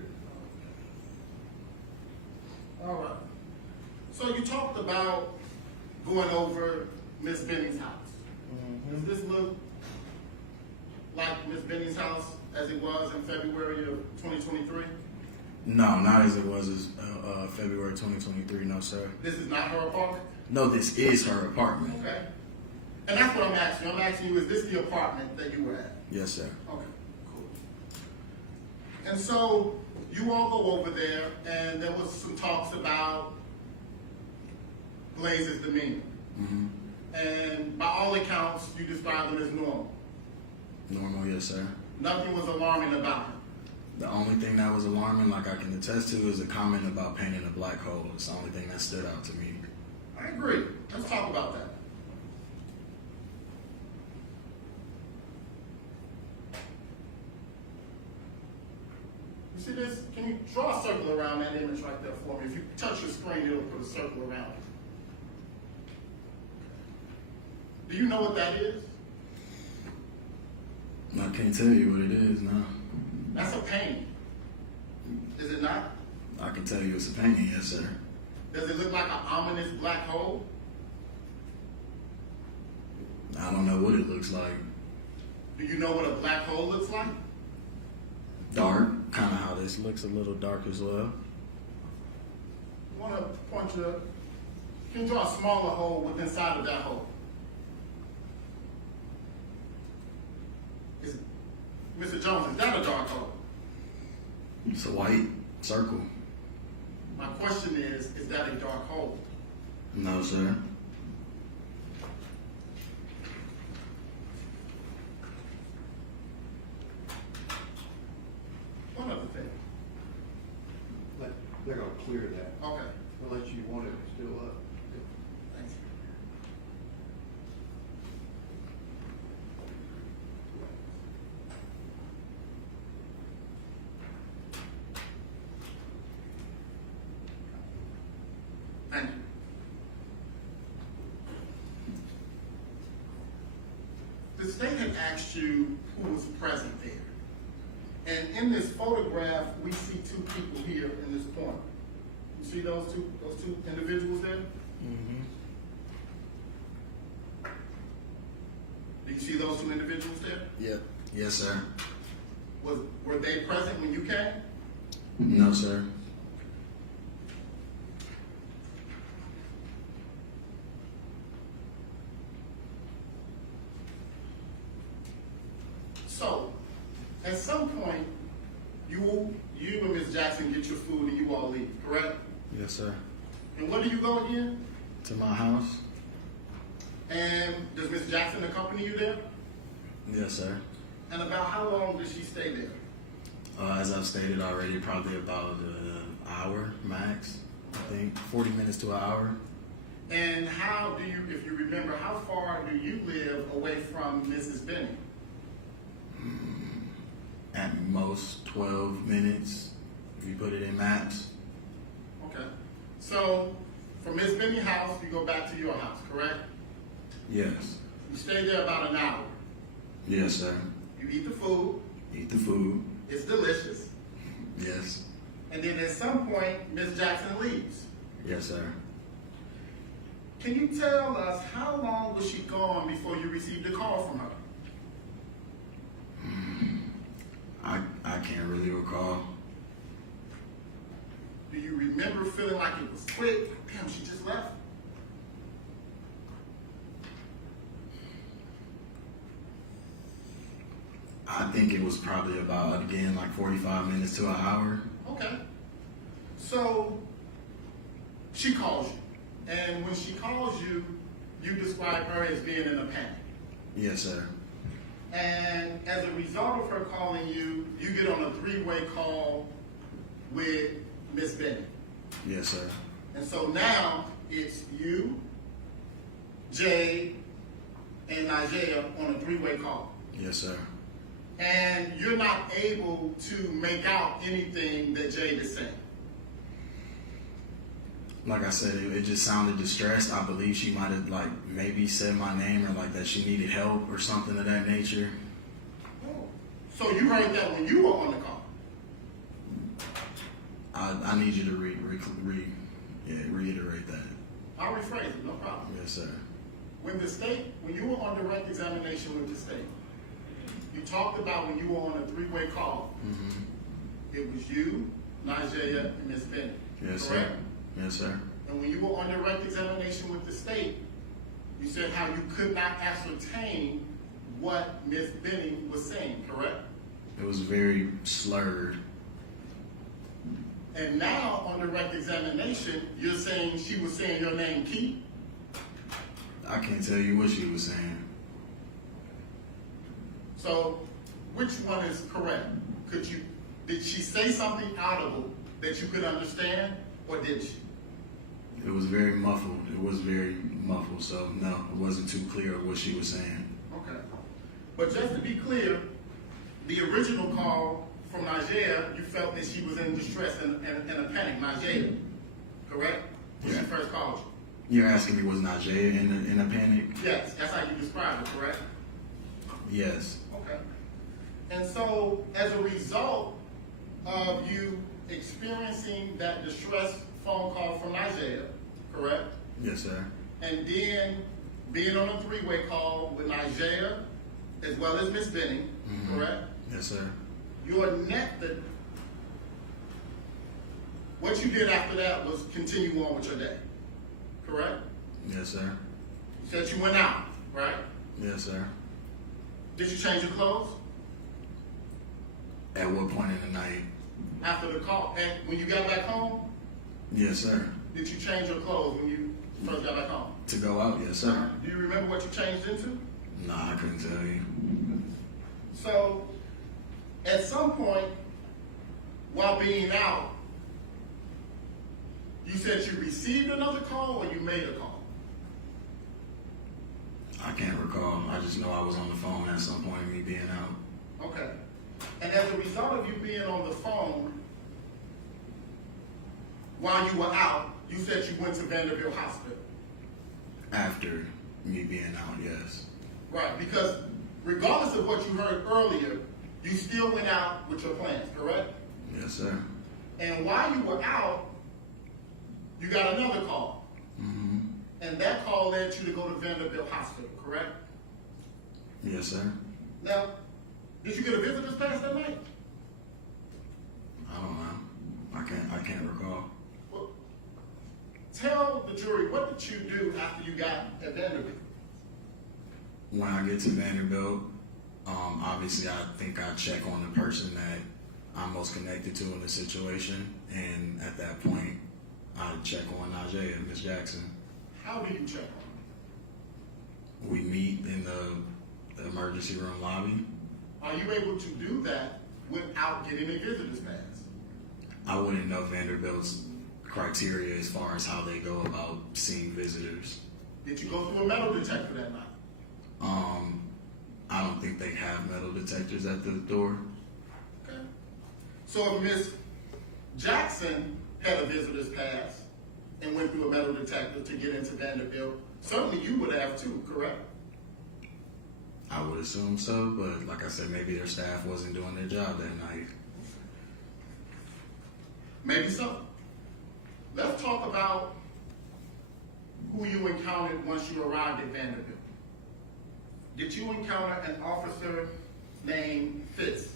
All right. So you talked about going over Miss Benny's house. Does this look like Miss Benny's house as it was in February of 2023? No, not as it was as February 2023. No, sir. This is not her apartment? No, this is her apartment. Okay. And that's what I'm asking you. I'm asking you, is this the apartment that you were at? Yes, sir. Okay, cool. And so you all go over there, and there was some talks about Blaise's demeanor. Mm-hmm. And by all accounts, you described him as normal. Normal, yes, sir. Nothing was alarming about him. The only thing that was alarming, like I can attest to, is a comment about painting a black hole. It's the only thing that stood out to me. I agree. Let's talk about that. You see this? Can you draw a circle around that image right there for me? If you touch your screen, it'll put a circle around it. Do you know what that is? I can't tell you what it is, no. That's a painting. Is it not? I can tell you it's a painting, yes, sir. Does it look like an ominous black hole? I don't know what it looks like. Do you know what a black hole looks like? Dark, kind of how this looks, a little dark as well. I want to point you, can you draw a smaller hole within inside of that hole? Mr. Jones, is that a dark hole? It's a white circle. My question is that a dark hole? No, sir. One other thing. They're gonna clear that, Okay, unless you want it still up. thanks. Thank you. The state had asked you who was present there. And in this photograph, we see two people here in this corner. You see those two individuals there? Mm-hmm. Do you see those two individuals there? Yep. Yes, sir. Were they present when you came? No, sir. So, at some point, you and Ms. Jackson get your food and you all leave, correct? Yes, sir. And where do you go again? To my house? And does Ms. Jackson accompany you there? Yes, sir. And about how long does she stay there? As I've stated already, probably about an hour max. I think 40 minutes to an hour. And how do you, if you remember, how far do you live away from Mrs. Benning? At most 12 minutes, if you put it in maps. Okay. So from Miss Benny's house, you go back to your house, correct? Yes. You stay there about an hour. Yes, sir. You eat the food. Eat the food. It's delicious. Yes. And then at some point, Miss Jackson leaves. Yes, sir. Can you tell us how long was she gone before you received a call from her? I can't really recall. Do you remember feeling like it was quick? Damn, she just left. I think it was probably about, again, like 45 minutes to an hour. Okay. So she calls you. And when she calls you, you describe her as being in a panic. Yes, sir. And as a result of her calling you, you get on a three-way call with Miss Benning. Yes, sir. And so now it's you, Jay, and Najee on a three-way call. Yes, sir. And you're not able to make out anything that Jade is saying. Like I said, it just sounded distressed. I believe she might have like maybe said my name or like that she needed help or something of that nature. Oh. So you heard that when you were on the call? I need you to reiterate that. I'll rephrase it, no problem. Yes, sir. When you were on direct examination with the state, you talked about when you were on a three-way call, it was you, Najee, and Miss Benning. Yes, correct? sir. Yes, sir. And when you were on direct examination with the state, you said how you could not ascertain what Miss Benning was saying, correct? It was very slurred. And now on direct examination, you're saying she was saying your name, Keith? I can't tell you what she was saying. So which one is correct? Did she say something audible that you could understand, or did she? It was very muffled. It was very muffled. So no, it wasn't too clear what she was saying. Okay. But just to be clear, the original call from Najee, you felt that she was in distress and a panic. Najee, correct? When Yeah. she first called you. You're asking me was Najee in a panic? Yes, that's how you described it, correct? Yes. Okay. And so, as a result of you experiencing that distress phone call from Najee, correct? Yes, sir. And then being on a three-way call with Najee as well as Miss Benning, correct? Yes, sir. What you did after that was continue on with your day, correct? Yes, sir. You said you went out, right? Yes, sir. Did you change your clothes At what point in the night? after the call? And when you got back home, Yes, sir. did you change your clothes when you first got back home? To go out? Yes, sir. Do you remember what you changed into? Nah, I couldn't tell you. So, at some point, while being out, you said you received another call or you made a call? I can't recall. I just know I was on the phone at some point, me being out. Okay. And as a result of you being on the phone, while you were out, you said you went to Vanderbilt Hospital. After me being out, yes. Right, because regardless of what you heard earlier, you still went out with your plans, correct? Yes, sir. And while you were out, you got another call. And that call led you to go to Vanderbilt Hospital, correct? Yes, sir. Now, did you get a visitor's pass that night? I don't know. I can't recall. Well, tell the jury, what did you do after you got at Vanderbilt? When I get to Vanderbilt, obviously I think I check on the person that I'm most connected to in the situation, and at that point, I check on Najee and Miss Jackson. How do you check on them? We meet in the emergency room lobby. Are you able to do that without getting a visitor's pass? I wouldn't know Vanderbilt's criteria as far as how they go about seeing visitors. Did you go through a metal detector that night? I don't think they have metal detectors at the door. Okay. So if Miss Jackson had a visitor's pass and went through a metal detector to get into Vanderbilt, certainly you would have too, correct? I would assume so, but like I said, maybe their staff wasn't doing their job that night. Maybe so. Let's talk about who you encountered once you arrived at Vanderbilt. Did you encounter an officer named Fitz?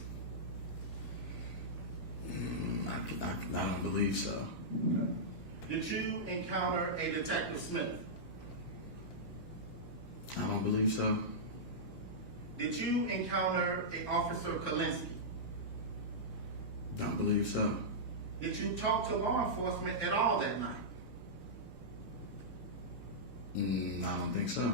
I don't believe so. Did you encounter a Detective Smith? I don't believe so. Did you encounter a Officer Kalinsky? Don't believe so. Did you talk to law enforcement at all that night? I don't think so.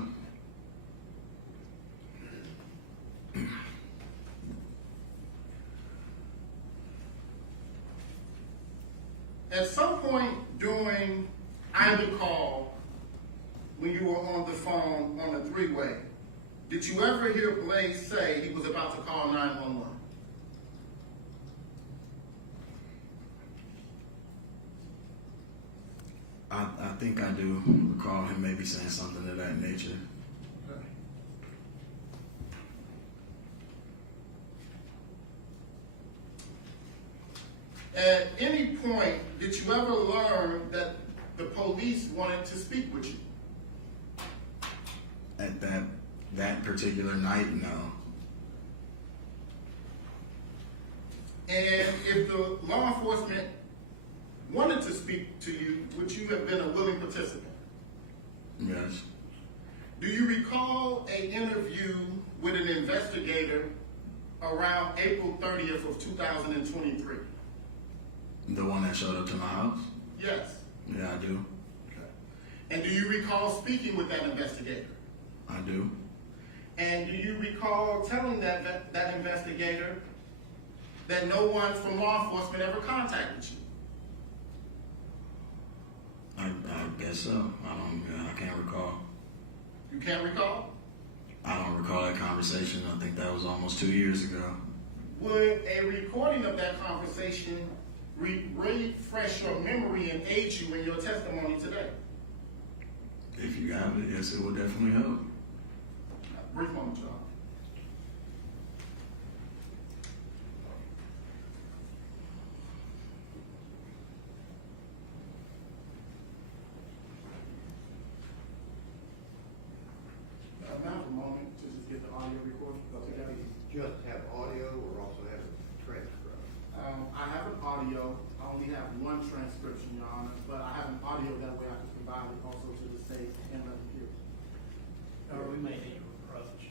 At some point during either call, when you were on the phone on the three-way, did you ever hear Blaise say he was about to call 911? I think I do recall him maybe saying something of that nature. At any point, did you ever learn that the police wanted to speak with you? At that particular night, no. And if the law enforcement wanted to speak to you, would you have been a willing participant? Yes. Do you recall an interview with an investigator around April 30th of 2023? The one that showed up to my house? Yes. Yeah, I do. And do you recall speaking with that investigator? I do. And do you recall telling that investigator that no one from law enforcement ever contacted you? I guess so. I can't recall. You can't recall? I don't recall that conversation. I think that was almost 2 years ago. Would a recording of that conversation refresh your memory and aid you in your testimony today? If you have it, yes, it would definitely help. Brief moment, y'all. Now a moment to just get the audio recorded together. Just have audio or also have a transcript? I have an audio. I only have one transcription, Your Honor, but I have an audio that way I can provide it also to the state and let them hear it. Or we may need to approach.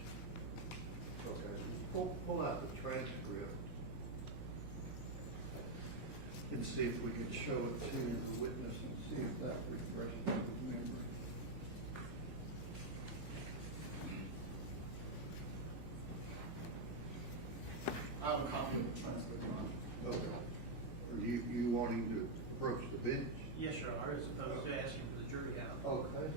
Okay. Pull out the transcript and see if we could show it to the witness and see if that refreshes his memory. I have a copy of the transcript, Your Honor. Okay. Are you wanting to approach the bench? Yes, Your Honor, as opposed to asking for the jury out. Okay.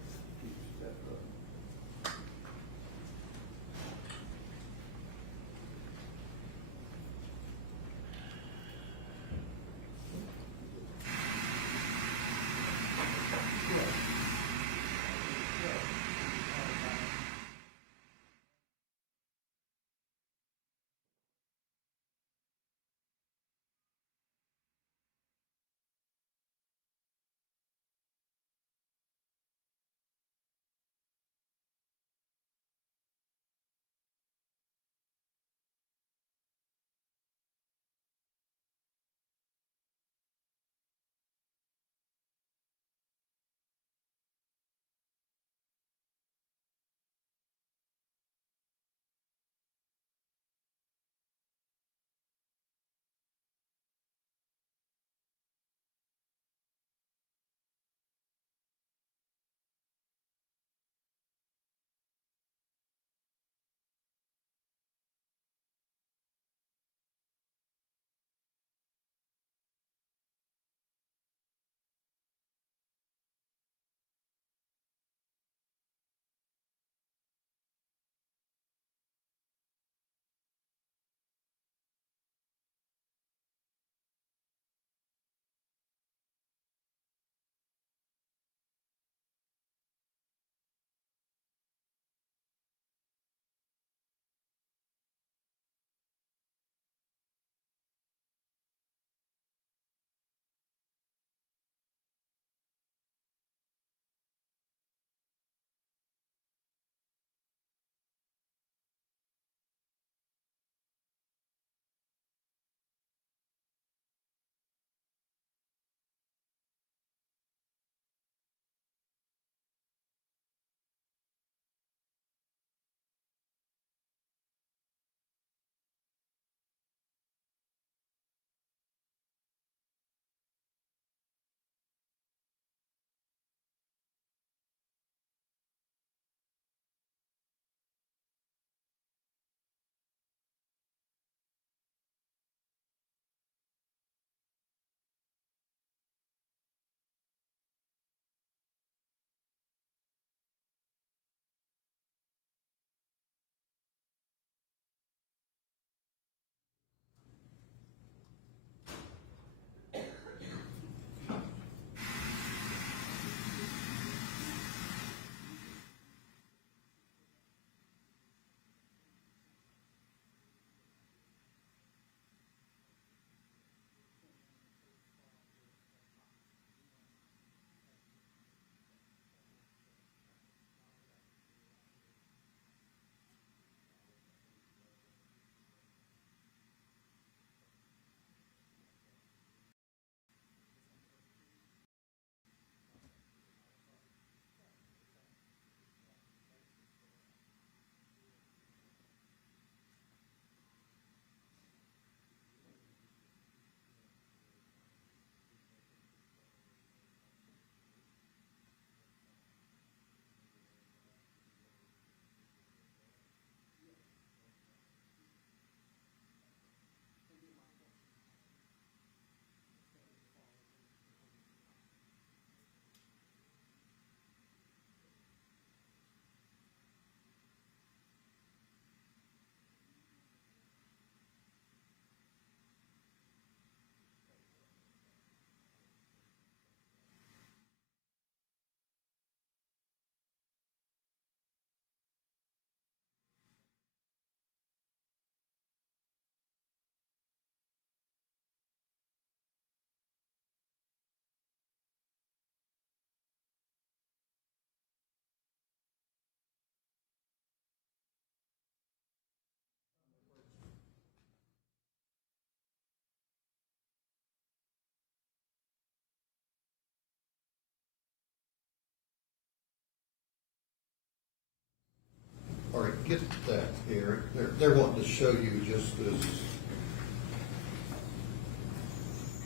get that, Eric. They're wanting to show you just this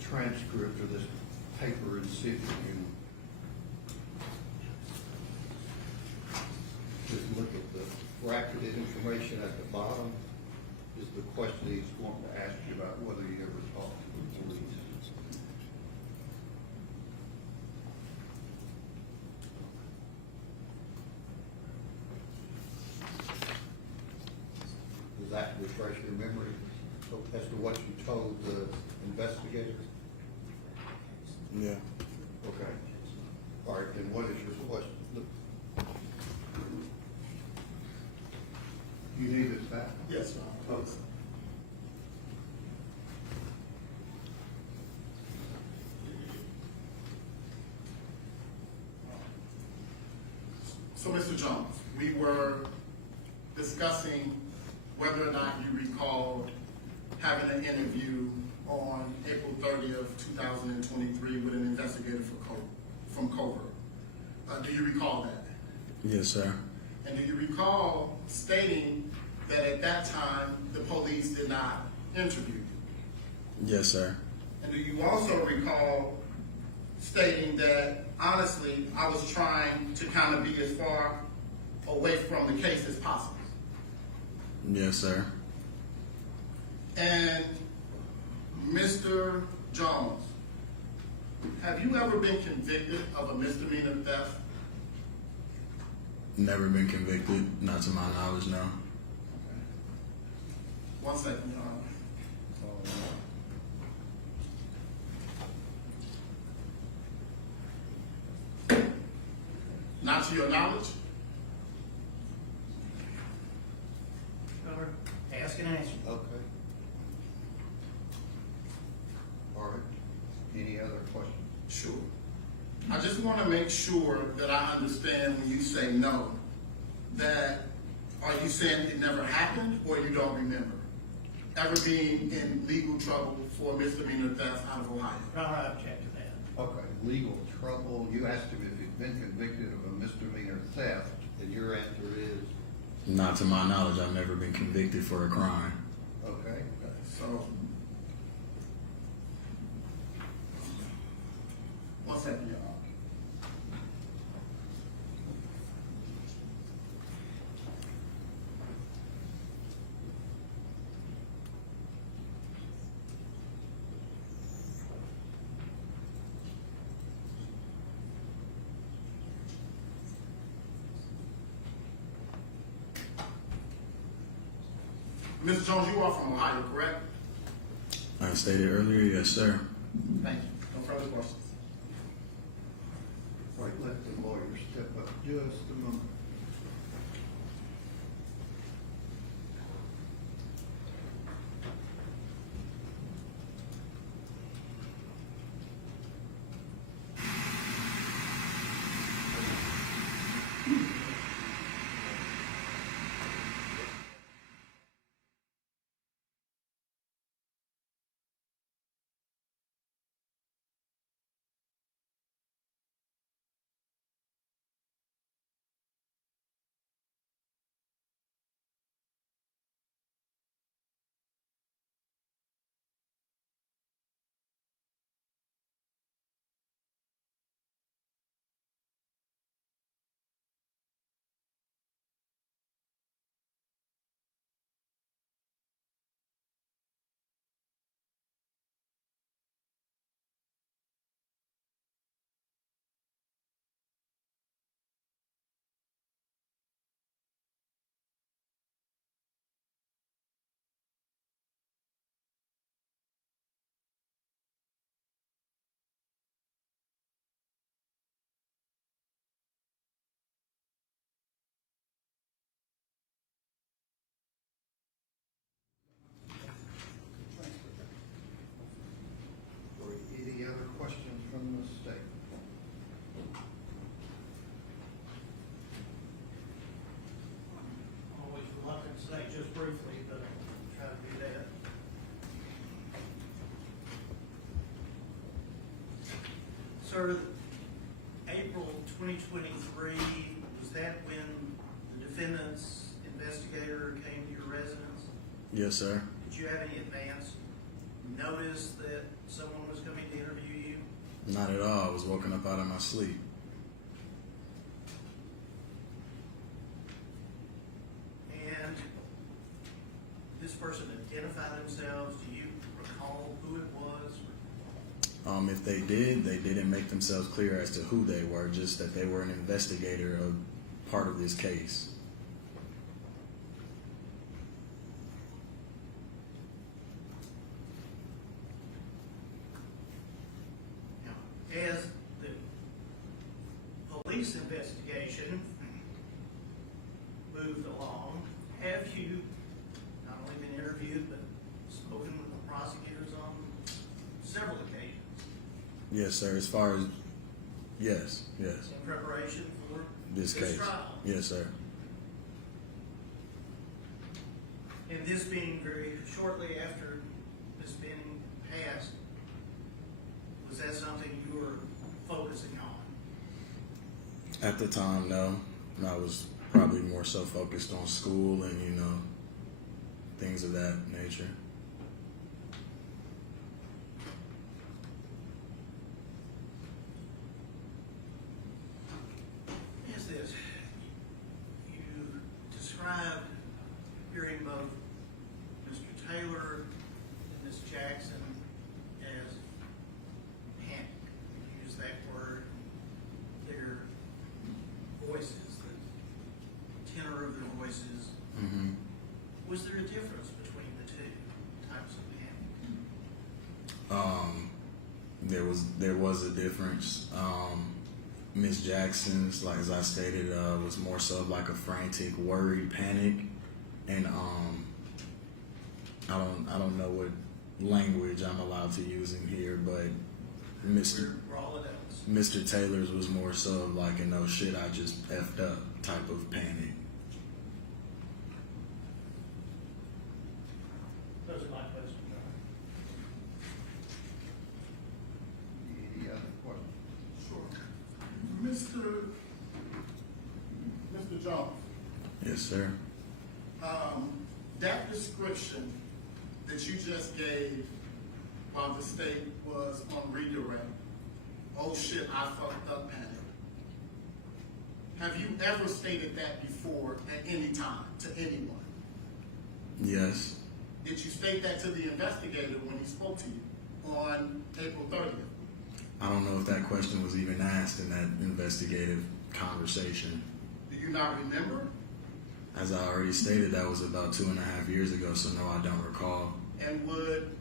transcript of this paper and see if you can just look at the bracketed information at the bottom. Is the question he's wanting to ask you about whether you ever talked to the police. Does that refresh your memory as to what you told the investigator? Yeah. Okay. All right, then what is your question? You need it back? Yes, sir. Okay. So, Mr. Jones, we were discussing whether or not you recalled having an interview on April 30th, 2023 with an investigator from Covert. Do you recall that? Yes, sir. And do you recall stating that at that time, the police did not interview you? Yes, sir. And do you also recall stating that, honestly, I was trying to kind of be as far away from the case as possible? Yes, sir. And Mr. Jones, have you ever been convicted of a misdemeanor theft? Never been convicted, not to my knowledge, no. 1 second, Your Honor. Not to your knowledge? Cover, ask and answer. Okay. All right. Any other questions? Sure. I just want to make sure that I understand when you say no, that are you saying it never happened or you don't remember ever being in legal trouble for misdemeanor theft out of Ohio? Your Honor, I object to that. Okay, legal trouble. You asked him if he'd been convicted of a misdemeanor theft, and your answer is, Not to my knowledge, I've never been convicted for a crime. okay. So, 1 second, Your Honor. Mr. Jones, you are from Ohio, correct? I stated earlier, yes, sir. Thank you. No further questions. All right, let the lawyer step up just a moment. Or any other questions from the state? Always reluctant to say just briefly, but I'll try to do that. Sir, April 2023, was that when the defendant's investigator came to your residence? Yes, sir. Did you have any advance notice that someone was coming to interview you? Not at all. I was woken up out of my sleep. And this person identified themselves. Do you recall who it was? If they didn't make themselves clear as to who they were, just that they were an investigator of part of this case. Now, as the police investigation moved along, have you not only been interviewed but spoken with the prosecutors on several occasions Yes, sir. As far as yes, in preparation for this case. trial? Yes, sir. And this being very shortly after this being passed, was that something you were focusing on? At the time, no. I was probably more so focused on school and things of that nature. Is this, you described hearing both Mr. Taylor and Ms. Jackson as panic. You used that word. Their voices, the tenor of their voices. Mm-hmm. Was there a difference between the two types of panic? There was a difference. Miss Jackson's, like as I stated, was more so like a frantic, worried panic, and I don't know what language I'm allowed to use in here, but We're all adults. Mr. Taylor's was more so of like an oh shit I just effed up type of panic. Those are my questions. Any other questions? Sure. Mr. Jones, Yes, sir. that description that you just gave while the state was on redirect, oh shit, I fucked up panic. Have you ever stated that before at any time to anyone? Yes. Did you state that to the investigator when he spoke to you on April 30th? I don't know if that question was even asked in that investigative conversation. Do you not remember? As I already stated, that was about 2.5 years ago, so no, I don't recall. And would,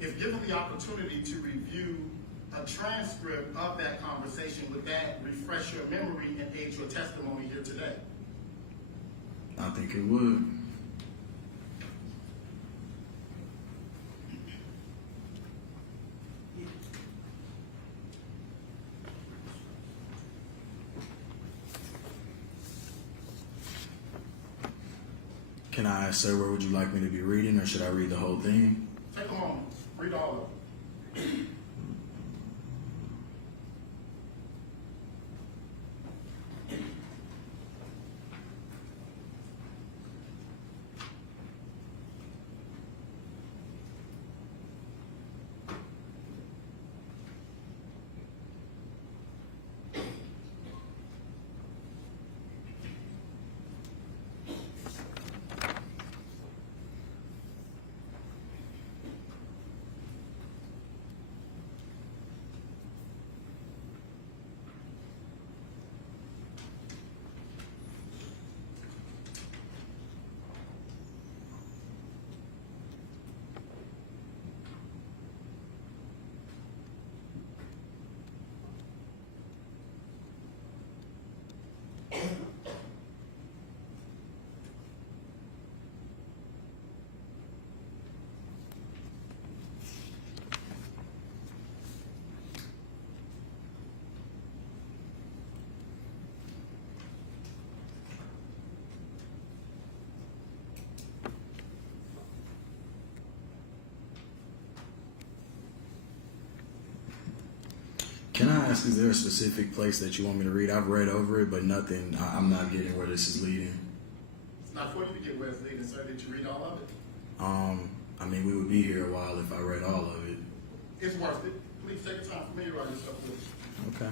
if given the opportunity to review a transcript of that conversation, would that refresh your memory and aid your testimony here today? I think it would. Can I ask, sir, where would you like me to be reading, or should I read the whole thing? Take a moment, read all of it. Can I ask, is there a specific place that you want me to read? I've read over it, but nothing, I'm not getting where this is leading. Now, before you begin Wes leading, sir, did you read all of it? I mean, we would be here a while if I read all of it. It's worth it. Please take the time to familiarize yourself with it. Okay.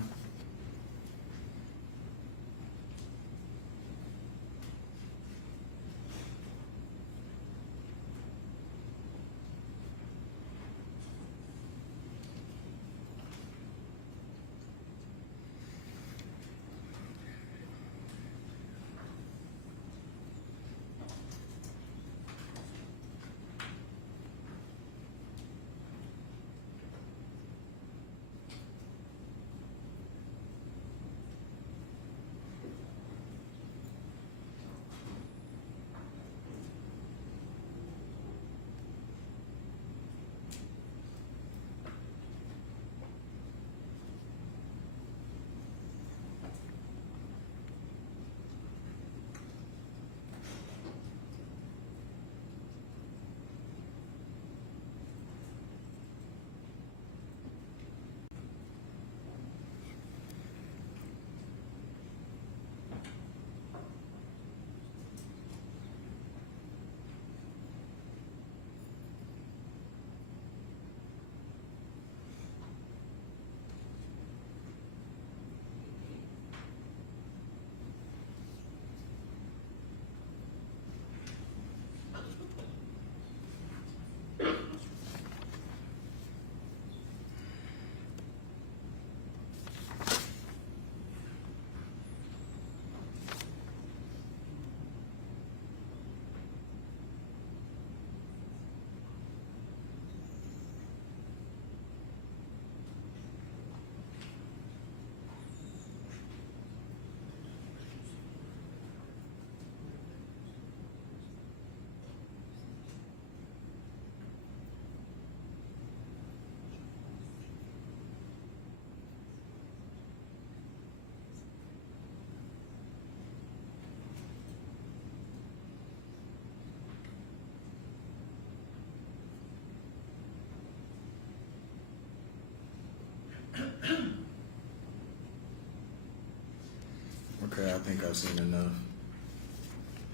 Okay, I think I've seen enough.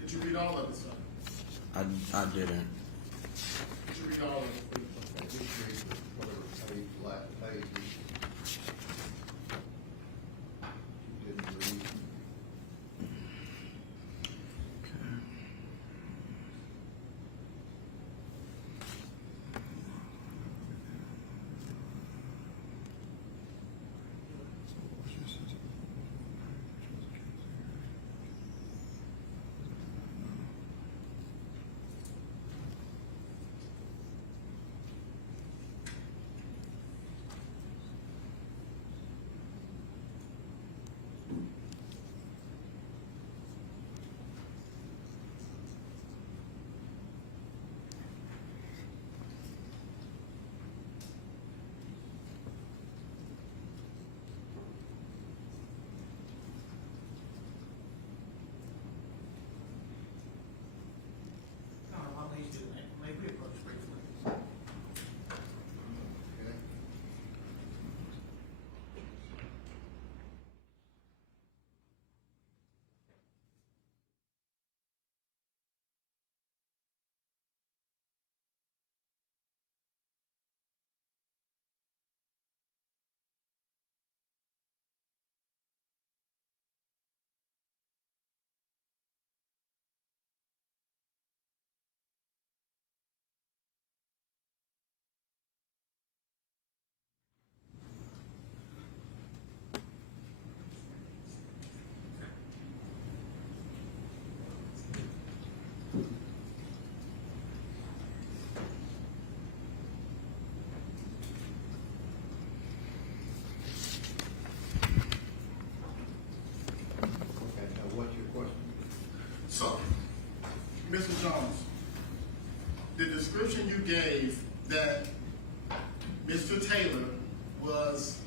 Did you read all of it, sir? I didn't. Did you read all of it, please? Okay, just read whatever page, last page you didn't read. While he's doing that, maybe we approach briefly. Okay. Okay, now what's your question? So, Mr. Jones, the description you gave that Mr. Taylor was,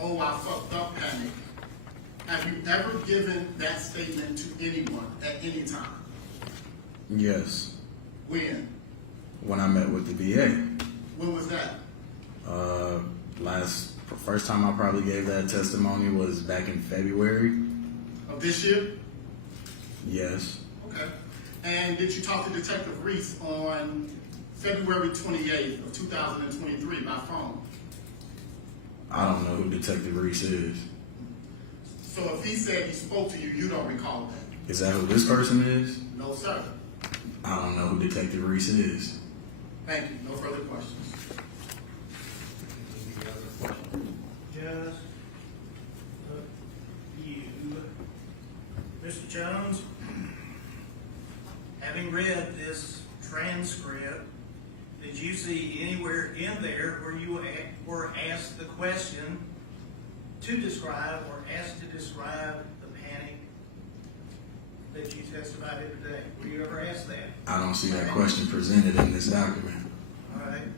oh, I fucked up, panic. Have you ever given that statement to anyone at any time? Yes. When? When I met with the VA. When was that? First time I probably gave that testimony was back in February. Of this year? Yes. Okay. And did you talk to Detective Reese on February 28th of 2023 by phone? I don't know who Detective Reese is. So if he said he spoke to you, you don't recall that? Is that who this person is? No, sir. I don't know who Detective Reese is. Thank you. No further questions. Any other questions? Just you, Mr. Jones, having read this transcript, did you see anywhere in there where you were asked the question to describe or asked to describe the panic that you testified in today? Were you ever asked that? I don't see that question presented in this document. All right.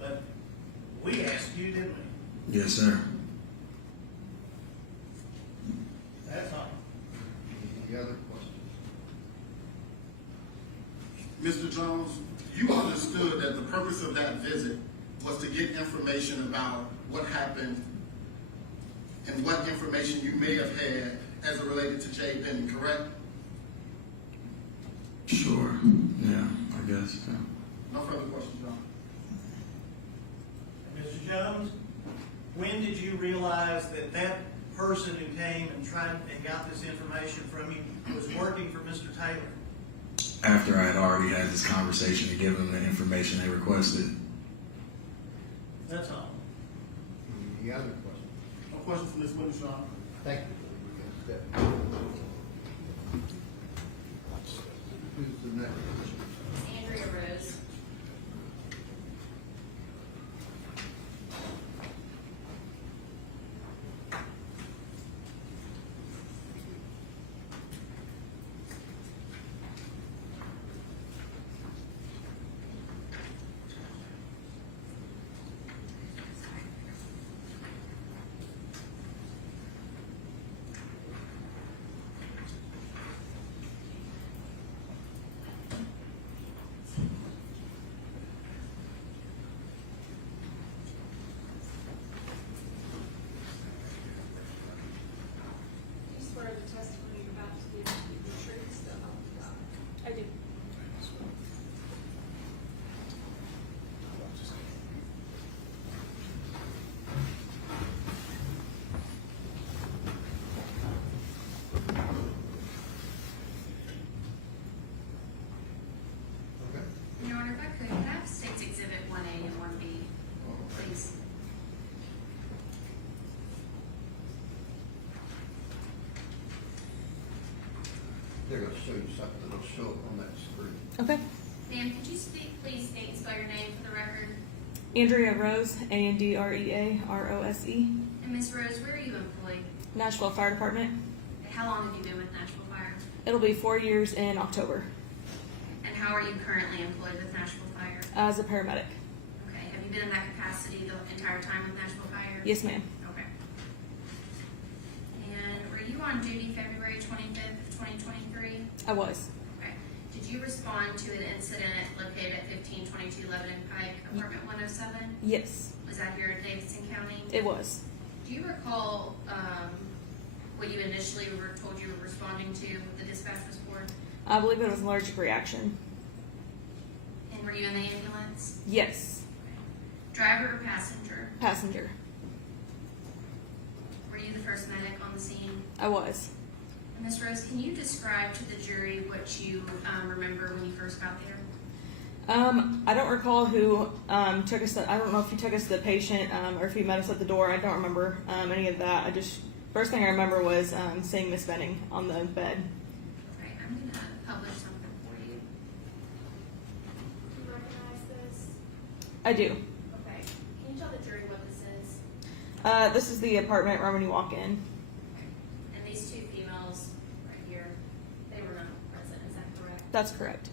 But we asked you, didn't we? Yes, sir. That's all. Any other questions? Mr. Jones, you understood that the purpose of that visit was to get information about what happened and what information you may have had as it related to Jay Benning, correct? Sure. Yeah, I guess. Yeah. No further questions, John. Mr. Jones, when did you realize that that person who came and tried and got this information from you was working for Mr. Taylor? After I had already had this conversation to give them the information they requested. That's all. Any other questions? No questions from Ms. Witness, Your Honor. Thank you. Who's the next? Andrea Rose. Do you swear the testimony you're about to give to be the truth, so help you God? I do. Okay. Your Honor, if I could I have State's Exhibit 1A and 1B, please? They're gonna show you something that'll show up on that screen. Okay. Ma'am, could you please state and spell your name for the record? Andrea Rose, ANDREAROSE, And Ms. Rose, where are you employed? Nashville Fire Department. How long have you been with Nashville Fire? It'll be 4 years in October And how are you currently employed with Nashville Fire? as a paramedic. Okay, have you been in that capacity the entire time with Nashville Fire? Yes, ma'am. Okay. And were you on duty February 25th of 2023? I was. Okay. Did you respond to an incident located at 1522 Lebanon Pike, apartment 107? Yes, Was that here in Davidson County? it was. Do you recall what you initially were told you were responding to with the dispatch report? I believe it was an allergic reaction. And were you in the ambulance? Yes. Driver or passenger? Passenger. Were you the first medic on the scene? I was. And Ms. Rose, can you describe to the jury what you remember when you first got there? I don't recall who took us. I don't know if he took us to the patient or if he met us at the door. I don't remember any of that. First thing I remember was seeing Miss Benning on the bed. Okay, I'm gonna publish something for you. Do you recognize this? I do. Okay. Can you tell the jury what this is? This is the apartment right when you walk in. Okay. And these two females right here, they were not present, is that correct? That's correct.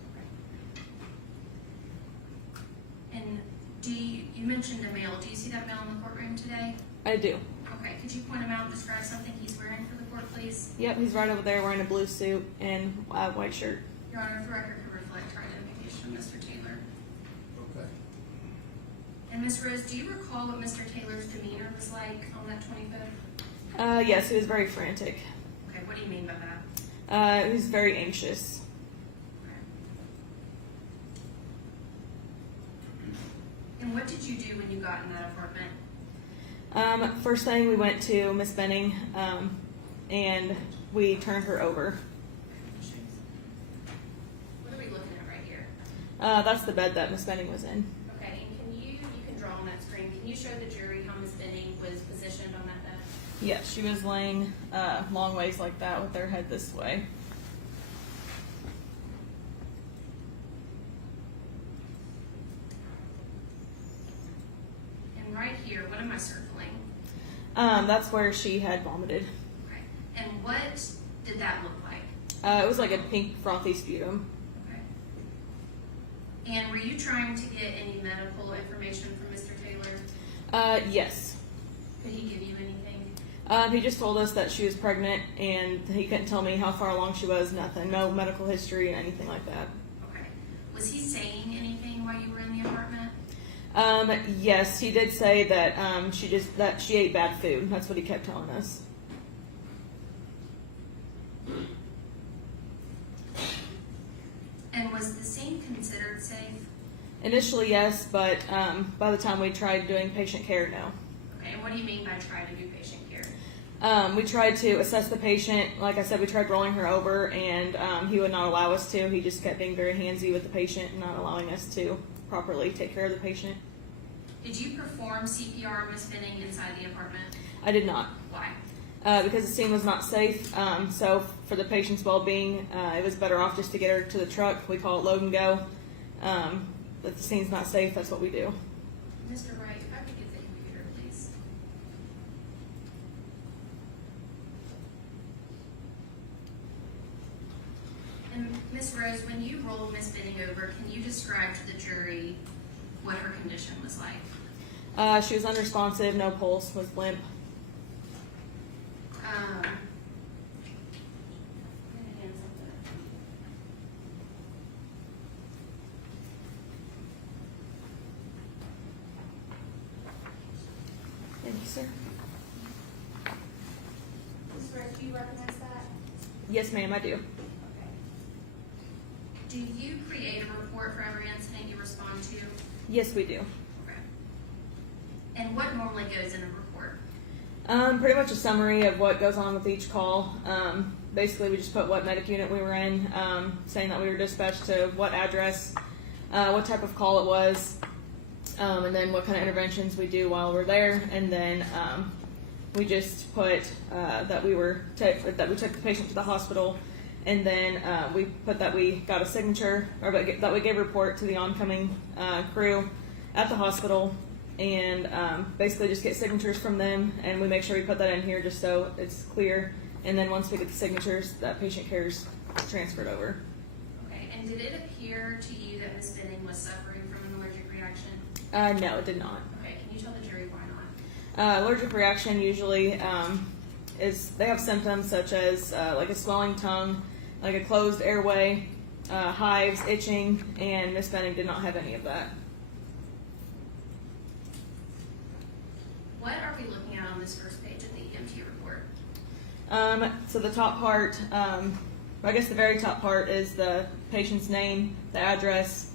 And you mentioned a male. Do you see that male in the courtroom today? I do. Okay, could you point him out and describe something he's wearing for the court, please? Yep, he's right over there wearing a blue suit and a white shirt. Your Honor, the record can reflect our identification of Mr. Taylor. Okay. And Ms. Rose, do you recall what Mr. Taylor's demeanor was like on that 25th? Yes, he was very frantic. Okay, what do you mean by that? He was very anxious. And what did you do when you got in that apartment? First thing, we went to Miss Benning, and we turned her over. What are we looking at right here? That's the bed that Miss Benning was in. Okay, and you can draw on that screen, can you show the jury how Ms. Benning was positioned on that bed? Yeah, she was laying long ways like that with her head this way. And right here, what am I circling? That's where she had vomited. Okay, and what did that look like? It was like a pink frothy sputum. Okay. And were you trying to get any medical information from Mr. Taylor? Yes. Could he give you anything? He just told us that she was pregnant, and he couldn't tell me how far along she was, nothing. No medical history, anything like that. Okay. Was he saying anything while you were in the apartment? Yes, he did say that she ate bad food. That's what he kept telling us. And was the scene considered safe? Initially, yes, but by the time we tried doing patient care, no. Okay, and what do you mean by try to do patient care? We tried to assess the patient. Like I said, we tried rolling her over, and he would not allow us to. He just kept being very handsy with the patient and not allowing us to properly take care of the patient. Did you perform CPR on Ms. Benning inside the apartment? I did not. Why? Because the scene was not safe. So for the patient's well-being, it was better off just to get her to the truck. We call it load and go. If the scene's not safe, that's what we do. Mr. Wright, if I could get the computer, please. And Ms. Rose, when you roll Ms. Benning over, can you describe to the jury what her condition was like? She was unresponsive, no pulse, was limp. I'm gonna hand something. Thank you, sir. Ms. Rose, do you recognize that? Yes, ma'am, I do. Okay. Do you create a report for every incident you respond to? Yes, we do. Okay. And what normally goes in a report? Pretty much a summary of what goes on with each call. Basically, we just put what medic unit we were in, saying that we were dispatched to what address, what type of call it was, and then what kind of interventions we do while we're there, and then we just put that we took the patient to the hospital, and then we put that we got a signature, or that we gave a report to the oncoming crew at the hospital, and basically just get signatures from them, and we make sure we put that in here just so it's clear, and then once we get the signatures, that patient care is transferred over. Okay, and did it appear to you that Ms. Benning was suffering from an allergic reaction? No, it did not. Okay, can you tell the jury why not? Allergic reaction usually is they have symptoms such as like a swelling tongue, like a closed airway, hives, itching, and Miss Benning did not have any of that. What are we looking at on this first page of the EMT report? So the top part, I guess the very top part is the patient's name, the address,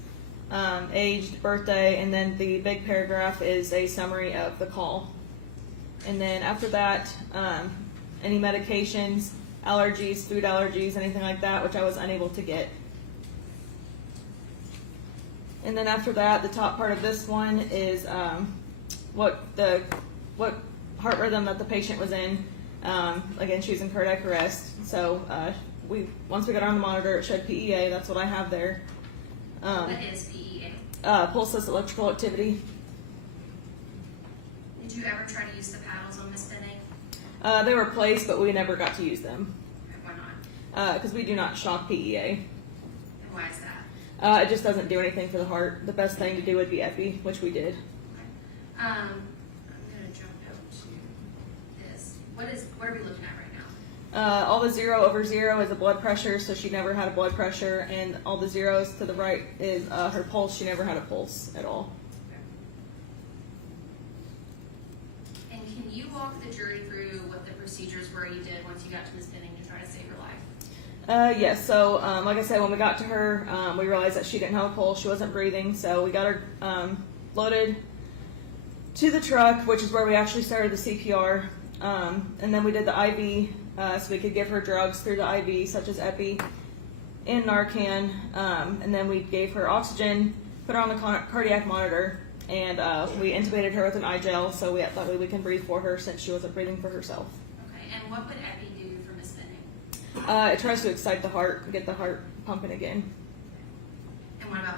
age, birthday, and then the big paragraph is a summary of the call. And then after that, any medications, allergies, food allergies, anything like that, which I was unable to get. And then after that, the top part of this one is what heart rhythm that the patient was in. Again, she was in cardiac arrest. So once we got her on the monitor, it showed PEA. That's what I have there. What is PEA? Pulseless electrical activity. Did you ever try to use the paddles on Miss Benning? They were placed, but we never got to use them Okay, why not? because we do not shock PEA. And why is that? It just doesn't do anything for the heart. The best thing to do would be epi, which we did. Okay. I'm gonna jump out to this. What are we looking at right now? All the 0 over 0 is a blood pressure, so she never had a blood pressure, and all the zeros to the right is her pulse. She never had a pulse at all. And can you walk the jury through what the procedures were you did once you got to Miss Benning to try to save her life? Yes. So, like I said, when we got to her, we realized that she didn't have a pulse. She wasn't breathing. So we got her loaded to the truck, which is where we actually started the CPR. And then we did the IV, so we could give her drugs through the IV, such as Epi and Narcan. And then we gave her oxygen, put her on the cardiac monitor, and we intubated her with an eye gel, so that way we can breathe for her since she wasn't breathing for herself. Okay, and what would Epi do for Miss Benning? It tries to excite the heart, get the heart pumping again. And what about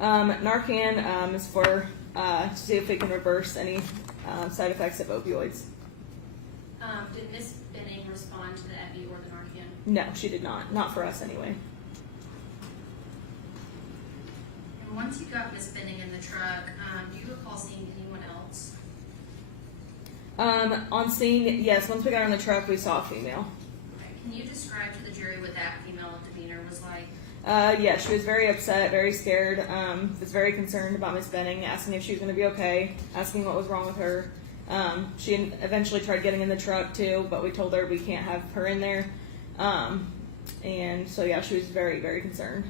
Narcan? Narcan is for to see if we can reverse any side effects of opioids. Did Miss Benning respond to the Epi or the Narcan? No, she did not. Not for us anyway. And once you got Miss Benning in the truck, do you recall seeing anyone else? On scene, yes. Once we got her in the truck, we saw a female. Okay. Can you describe to the jury what that female demeanor was like? Yeah, she was very upset, very scared. Was very concerned about Miss Benning, asking if she was going to be okay, asking what was wrong with her. She eventually tried getting in the truck too, but we told her we can't have her in there. And so yeah, she was very, very concerned.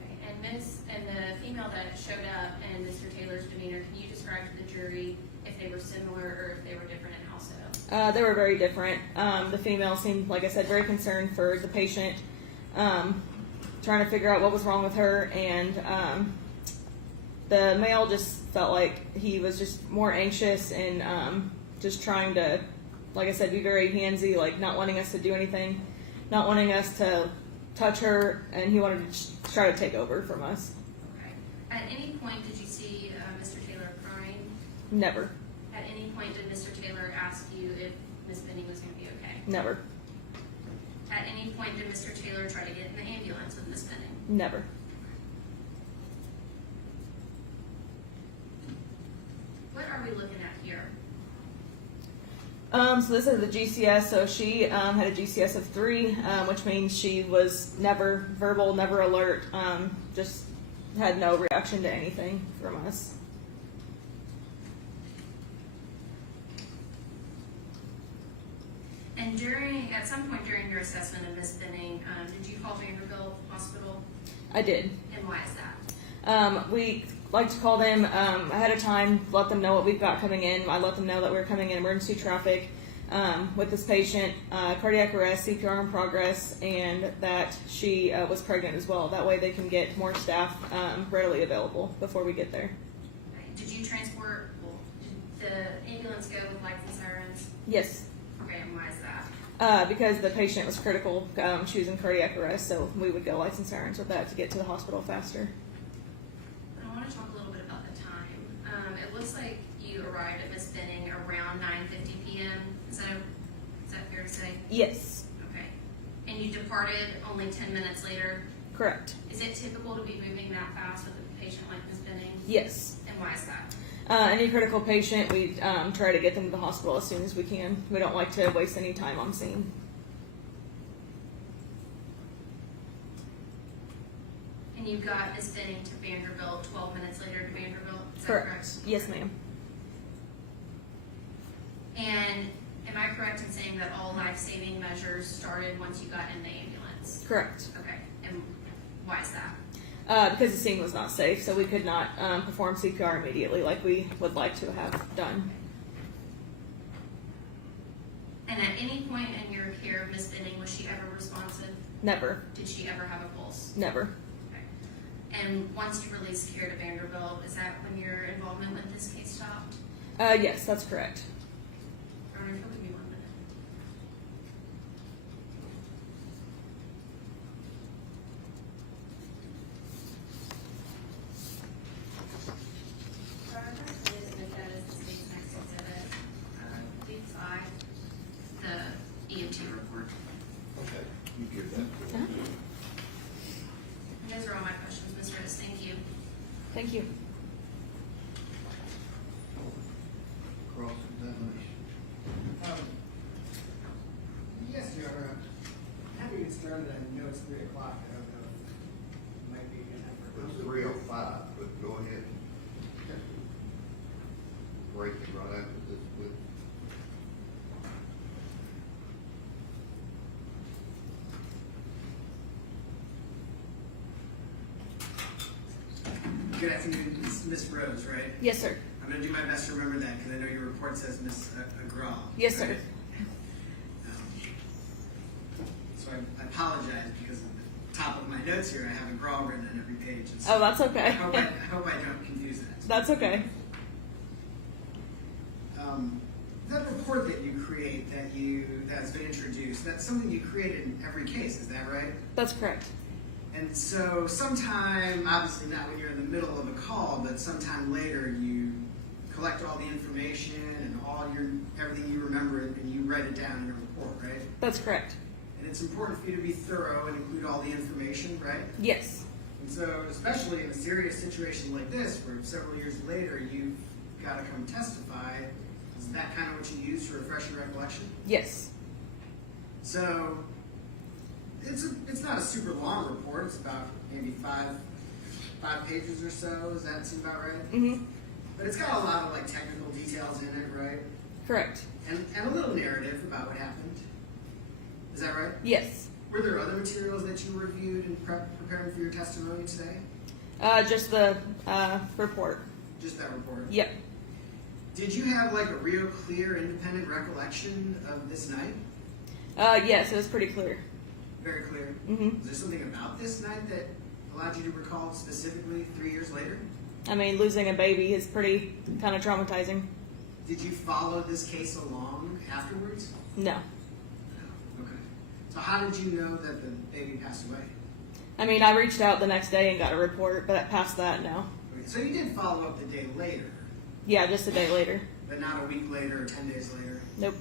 Okay. And the female that showed up and Mr. Taylor's demeanor, can you describe to the jury if they were similar or if they were different and how so? They were very different. The female seemed, like I said, very concerned for the patient, trying to figure out what was wrong with her, and the male just felt like he was just more anxious and just trying to, like I said, be very handsy, like not wanting us to do anything, not wanting us to touch her, and he wanted to try to take over from us. Okay. At any point did you see Mr. Taylor crying? Never. At any point did Mr. Taylor ask you if Miss Benning was going to be okay? Never. At any point did Mr. Taylor try to get in the ambulance with Miss Benning? Never. What are we looking at here? So this is the GCS. So she had a GCS of 3, which means she was never verbal, never alert, just had no reaction to anything from us. And at some point during your assessment of Miss Benning, did you call Vanderbilt Hospital? I did. And why is that? We like to call them ahead of time, let them know what we've got coming in. I let them know that we're coming in emergency traffic with this patient, cardiac arrest, CPR in progress, and that she was pregnant as well. That way they can get more staff readily available before we get there. Okay. Did you transport, did the ambulance go with lights and sirens? Yes. Okay, and why is that? Because the patient was critical. She was in cardiac arrest, so we would go lights and sirens with that to get to the hospital faster. I want to talk a little bit about the time. It looks like you arrived at Miss Benning around 9:50 p.m. Is that fair to say? Yes. Okay. And you departed only 10 minutes later? Correct. Is it typical to be moving that fast with a patient like Miss Benning? Yes. And why is that? Any critical patient, we try to get them to the hospital as soon as we can. We don't like to waste any time on scene. And you got Miss Benning to Vanderbilt 12 minutes later to Vanderbilt? Is that Correct. Yes, ma'am. And am I correct in saying that all life-saving measures started once you got in the ambulance? Correct. Okay. And why is that? Because the scene was not safe, so we could not perform CPR immediately like we would like to have done. And at any point in your care of Miss Benning, was she ever responsive? Never. Did she ever have a pulse? Never. Okay. And once you released care to Vanderbilt, is that when your involvement with this case stopped? Yes, that's correct. Give me 1 minute. The EMT report. Okay, you give that to her. And those are all my questions, Ms. Rose. Thank you. Thank you. Cross-examination. Yes, Your Honor. I'm happy to get started. I know it's 3 o'clock. I don't know if it might be an effort. It's 3:05, but go ahead. Break it right after this, please. Good afternoon, Miss Rose, right? Yes, sir. I'm gonna do my best to remember that because I know your report says Miss Agrawal. Yes, sir. right? So I apologize because at the top of my notes here, I have Agrawal written on every page. And so Oh, that's okay. I hope I don't confuse that. That's okay. That report that you create that's been introduced, that's something you create in every case, is that right? That's correct. And so sometime, obviously not when you're in the middle of a call, but sometime later you collect all the information and everything you remember and you write it down in your report, right? That's correct. And it's important for you to be thorough and include all the information, right? Yes. And so, especially in a serious situation like this, where several years later you've got to come testify, is that kind of what you use to refresh your recollection? Yes. So, it's not a super long report. It's about maybe five pages or so. Does that seem about right? Mm-hmm. But it's got a lot of like technical details in it, right? Correct. And a little narrative about what happened. Is that right? Yes. Were there other materials that you reviewed in preparing for your testimony today? Just the report. Just that report? Yep. Did you have like a real clear, independent recollection of this night? Yes, it was pretty clear. Very clear. Mm-hmm. Was there something about this night that allowed you to recall specifically 3 years later? I mean, losing a baby is pretty kind of traumatizing. Did you follow this case along afterwards? No. No. Okay. So how did you know that the baby passed away? I mean, I reached out the next day and got a report, but past that, no. Okay. So you did follow up the day later, Yeah, just a day later. but not a week later or 10 days later? Nope.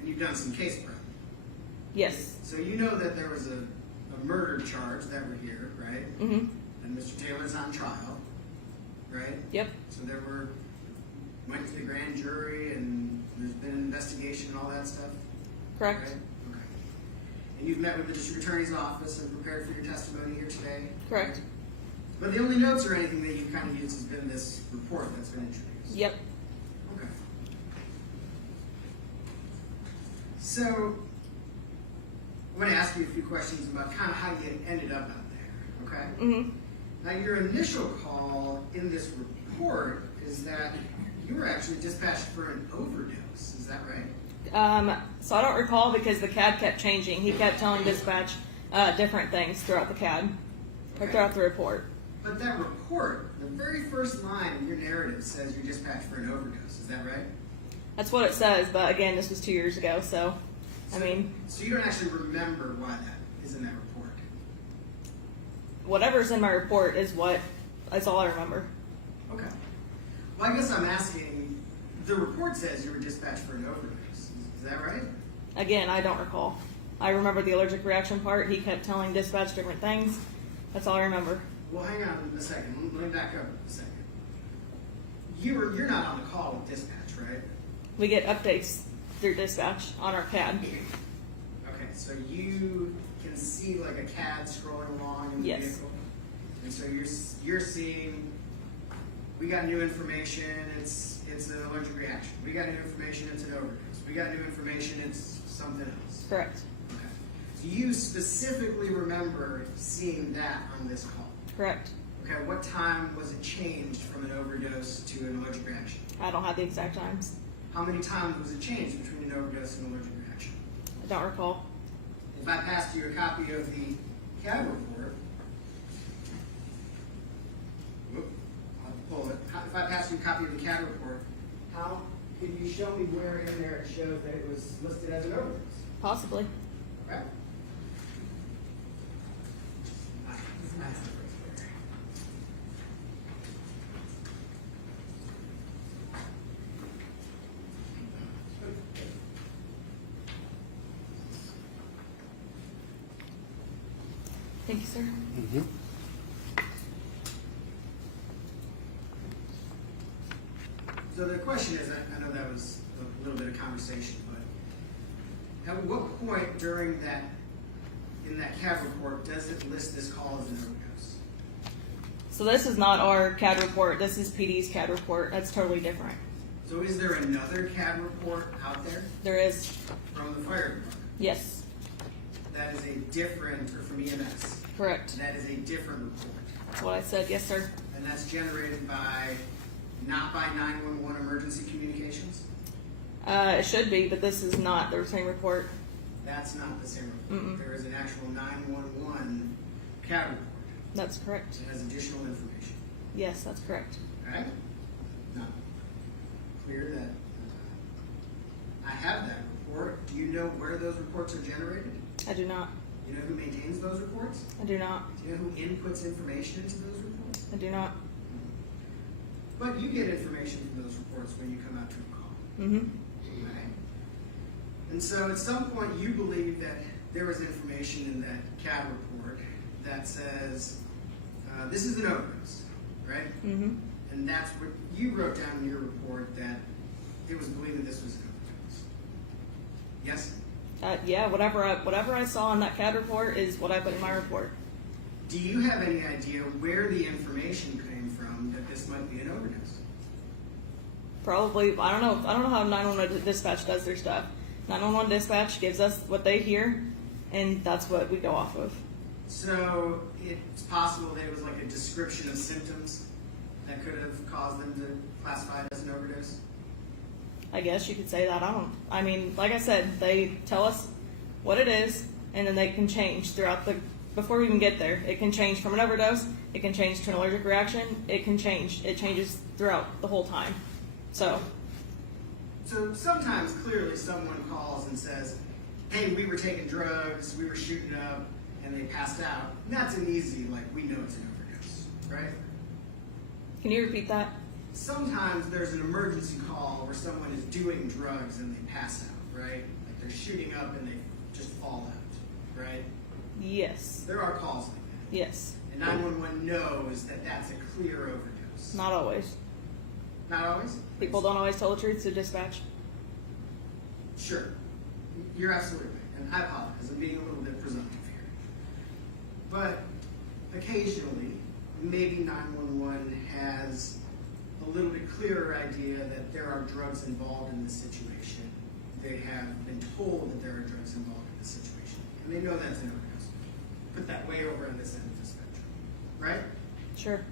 And you've done some case prep. Yes. So you know that there was a murder charge that we're here, right? Mm-hmm. And Mr. Taylor's on trial, right? Yep. So went to the grand jury and there's been an investigation and all that stuff? Correct. Right? Okay. And you've met with the district attorney's office and prepared for your testimony here today? Correct. But the only notes or anything that you've kind of used has been this report that's been introduced? Yep. Okay. So, I'm going to ask you a few questions about kind of how you ended up out there, okay? Mm-hmm. Now, your initial call in this report is that you were actually dispatched for an overdose. Is that right? So I don't recall because the CAD kept changing. He kept telling dispatch different things throughout the CAD, or Okay. throughout the report. But that report, the very first line in your narrative says you're dispatched for an overdose. Is that right? That's what it says, but again, this was 2 years ago, so, I mean, So you don't actually remember why that is in that report? whatever's in my report is that's all I remember. Okay. Well, I guess I'm asking, the report says you were dispatched for an overdose. Is that right? Again, I don't recall. I remember the allergic reaction part. He kept telling dispatch different things. That's all I remember. Well, hang on a second. Let me back up a second. You're not on the call with dispatch, right? We get updates through dispatch on our CAD. Okay, so you can see like a CAD scrolling along in the Yes. vehicle? And so you're seeing, we got new information, it's an allergic reaction. We got new information, it's an overdose. We got new information, it's something else. Correct. Okay. So you specifically remember seeing that on this call? Correct. Okay, what time was it changed from an overdose to an allergic reaction? I don't have the exact times. How many times was it changed between an overdose and an allergic reaction? I don't recall. If I passed you a copy of the CAB report, I'll pull it. If I passed you a copy of the CAB report, how could you show me where in there it shows that it was listed as an overdose? Possibly. Okay. Thank you, sir. So the question is, I know that was a little bit of conversation, but at what point during that, in that CAB report, does it list this call as an overdose? So this is not our CAD report. This is PD's CAD report. That's totally different. So is there another CAB report out there There is, from the fire department yes, that is a different, or from EMS, correct. that is a different report? That's what I said. Yes, sir. And that's generated not by 911 emergency communications? It should be, but this is not the same report. That's not the same report. Mm-mm. There is an actual 911 CAD report. That's correct. It has additional information. Yes, that's correct. Alright? Now, clear that I have that report. Do you know where those reports are generated? I do not. Do you know who maintains those reports? I do not. Do you know who inputs information into those reports? I do not. But you get information from those reports when you come out to a call. Mm-hmm. Right? And so at some point you believe that there was information in that CAD report that says, this is an overdose, right? Mm-hmm. And that's what you wrote down in your report, that it was believed that this was an overdose. Yes? Yeah, whatever I saw in that CAD report is what I put in my report. Do you have any idea where the information came from that this might be an overdose? Probably, I don't know how 911 dispatch does their stuff. 911 dispatch gives us what they hear, and that's what we go off of. So it's possible that it was like a description of symptoms that could have caused them to classify it as an overdose? I guess you could say that. I mean, like I said, they tell us what it is, and then they can change before we even get there. It can change from an overdose, it can change to an allergic reaction, it changes throughout the whole time. So sometimes clearly someone calls and says, hey, we were taking drugs, we were shooting up, and they passed out. And that's an easy, like, we know it's an overdose, right? can you repeat that? Sometimes there's an emergency call where someone is doing drugs and they pass out, right? Like they're shooting up and they just fall out, right? Yes. There are calls like that. Yes. And 911 knows that that's a clear overdose. Not always. Not always? People don't always tell the truth to dispatch. Sure. You're absolutely right. And I apologize. I'm being a little bit presumptive here. But occasionally, maybe 911 has a little bit clearer idea that there are drugs involved in this situation. They have been told that there are drugs involved in this situation. And they know that's an overdose. Put that way over on this end of the spectrum. Right? Sure.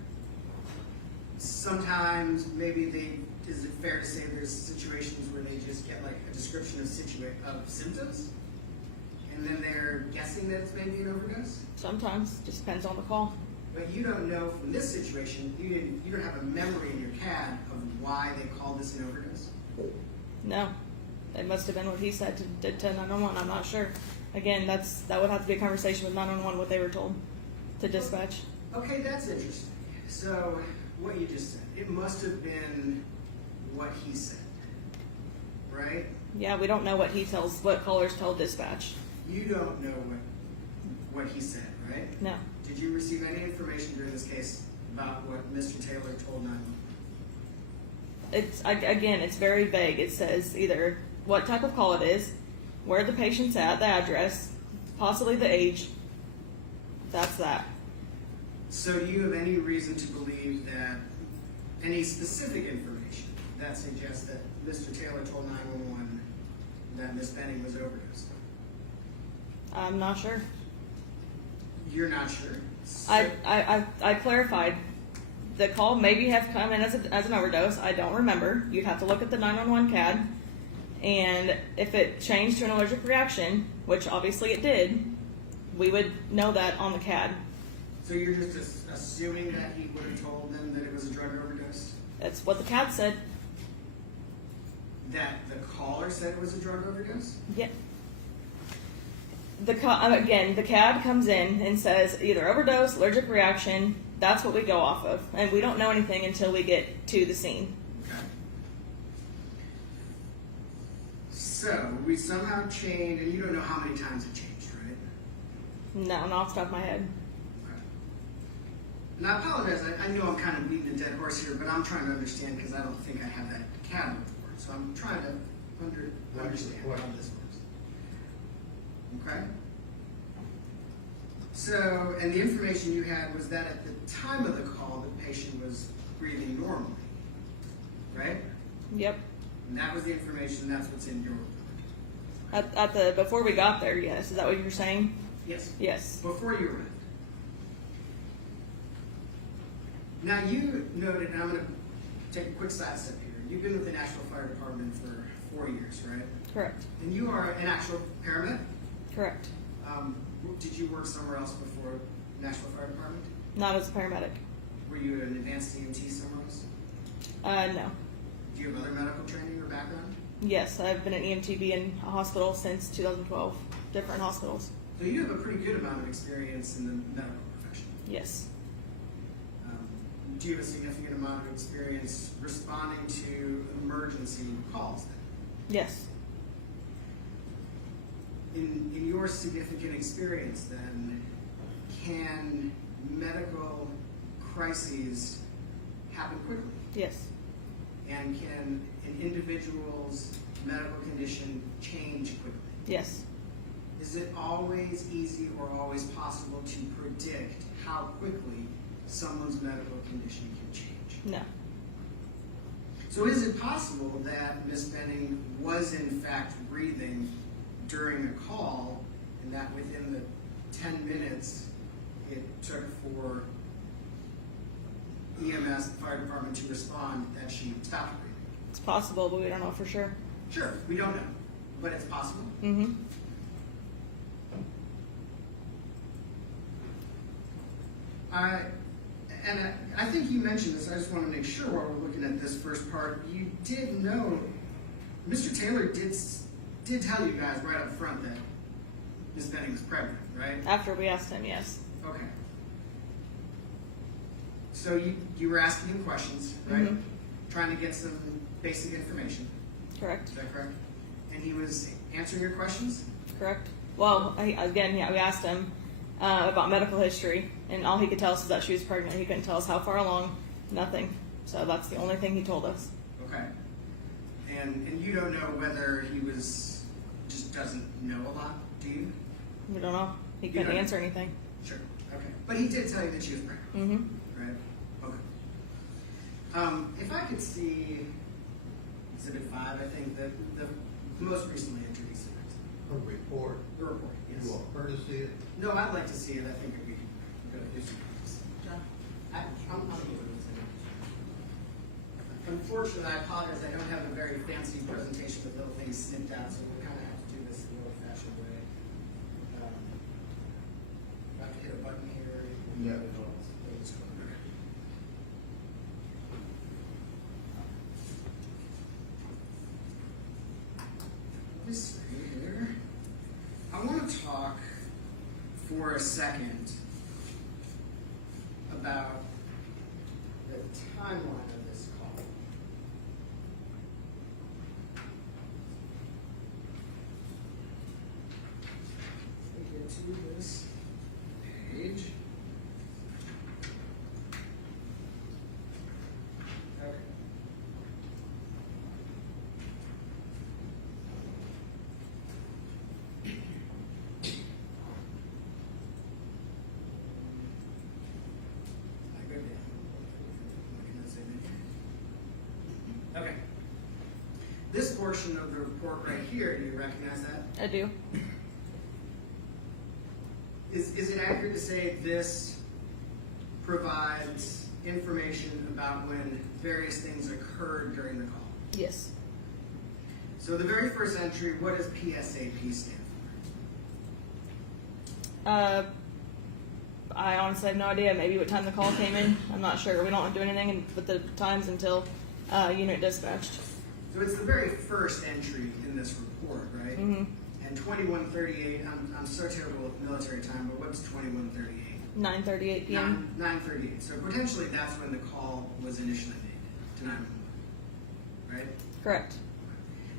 Sometimes maybe is it fair to say there's situations where they just get like a description of symptoms, and then they're guessing that it's maybe an overdose? Sometimes. Just depends on the call. But you don't know from this situation, you don't have a memory in your CAD of why they called this an overdose? No. It must have been what he said to 911. I'm not sure. Again, that would have to be a conversation with 911 what they were told to dispatch. Okay, that's interesting. So, what you just said, it must have been what he said, right? Yeah, we don't know what callers tell dispatch. You don't know what he said, right? No. Did you receive any information during this case about what Mr. Taylor told 911? It's very vague. It says either what type of call it is, where the patient's at, the address, possibly the age. That's that. So do you have any reason to believe that any specific information that suggests that Mr. Taylor told 911 that Miss Benning was overdosed? I'm not sure. You're not sure? So, I clarified. The call maybe have come in as an overdose. I don't remember. You'd have to look at the 911 CAD, and if it changed to an allergic reaction, which obviously it did, we would know that on the CAD. so you're just assuming that he would have told them that it was a drug overdose? That's what the CAD said. That the caller said it was a drug overdose? Yeah. The CAD comes in and says either overdose, allergic reaction. That's what we go off of, and we don't know anything until we get to the scene. Okay. So we somehow changed, and you don't know how many times it changed, right? No, not off the top of my head. Okay. And I apologize. I know I'm kind of beating a dead horse here, but I'm trying to understand because I don't think I have that CAD report. So I'm trying to understand how this works. Okay. So, and the information you had was that at the time of the call, the patient was breathing normally, right? Yep. And that was the information. That's what's in your report. Before we got there, yes. Is that what you're saying? Yes. Yes. Before you arrived. Now you noted, and I'm going to take a quick side step here. You've been with the Nashville Fire Department for 4 years, right? Correct. And you are an actual paramedic? Correct. Did you work somewhere else before Nashville Fire Department? Not as a paramedic. Were you an advanced EMT somewhere else? No. Do you have other medical training or background? Yes, I've been an EMTB in a hospital since 2012, different hospitals. So you have a pretty good amount of experience in the medical profession. Yes. Do you have a significant amount of experience responding to emergency calls then? Yes. In your significant experience then, can medical crises happen quickly? Yes. And can an individual's medical condition change quickly? Yes. Is it always easy or always possible to predict how quickly someone's medical condition can change? No. So is it possible that Ms. Benning was in fact breathing during a call and that within the 10 minutes it took for EMS, the fire department, to respond that she stopped breathing? It's possible, but we don't know for sure. Sure, we don't know, but it's possible. Mm-hmm. I think you mentioned this. I just want to make sure while we're looking at this first part, you did know, Mr. Taylor did tell you guys right up front that Ms. Benning was pregnant, right? After we asked him, yes. Okay. So you were asking him questions, right? Mhm. Trying to get some basic information. Correct. Is that correct? And he was answering your questions? Correct. Well, we asked him about medical history, and all he could tell us is that she was pregnant. He couldn't tell us how far along, nothing. So that's the only thing he told us. Okay. And you don't know whether he was just doesn't know a lot, do you? We don't know. He You couldn't don't- answer anything. Sure. Okay. But he did tell you that she was pregnant, Mm-hmm. right? Okay. If I could see Exhibit 5, I think that the most recently introduced exhibit. A report, The report, yes. you want her to see it? No, I'd like to see it. I think we could do some things. John? I'm good with it. Unfortunately, I apologize. I don't have a very fancy presentation with little things snipped out, so we'll kind of have to do this the old-fashioned way. I have to hit a button here. Yeah. Okay. This here. I want to talk for a second about the timeline of this call. Let me get to this page. Okay. I go down. Looking at this image. Okay. This portion of the report right here, do you recognize that? I do. Is it accurate to say this provides information about when various things occurred during the call? Yes. So the very first entry, what does PSAP stand I honestly have no idea. Maybe what time the call came in. I'm not sure. We don't do anything with the times until unit dispatched. for? So it's the very first entry in this report, right? Mm-hmm. And 2138, I'm so terrible with military time, but what's 2138? 9:38 p.m. 938. So potentially that's when the call was initially made to 911, right? Correct.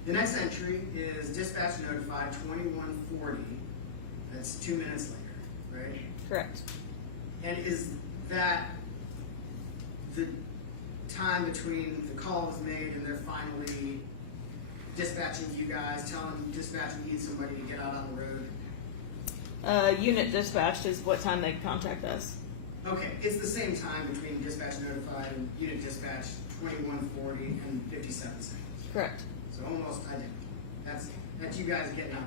The next entry is dispatch notified 2140. That's 2 minutes later, right? Correct. And is that the time between the call was made and they're finally dispatching you guys, telling dispatch we need somebody to get out on the road? Unit dispatched is what time they contact us. Okay, it's the same time between dispatch notified and unit dispatch, 2140 and 57 seconds. Correct. So almost identical. That's you guys getting out,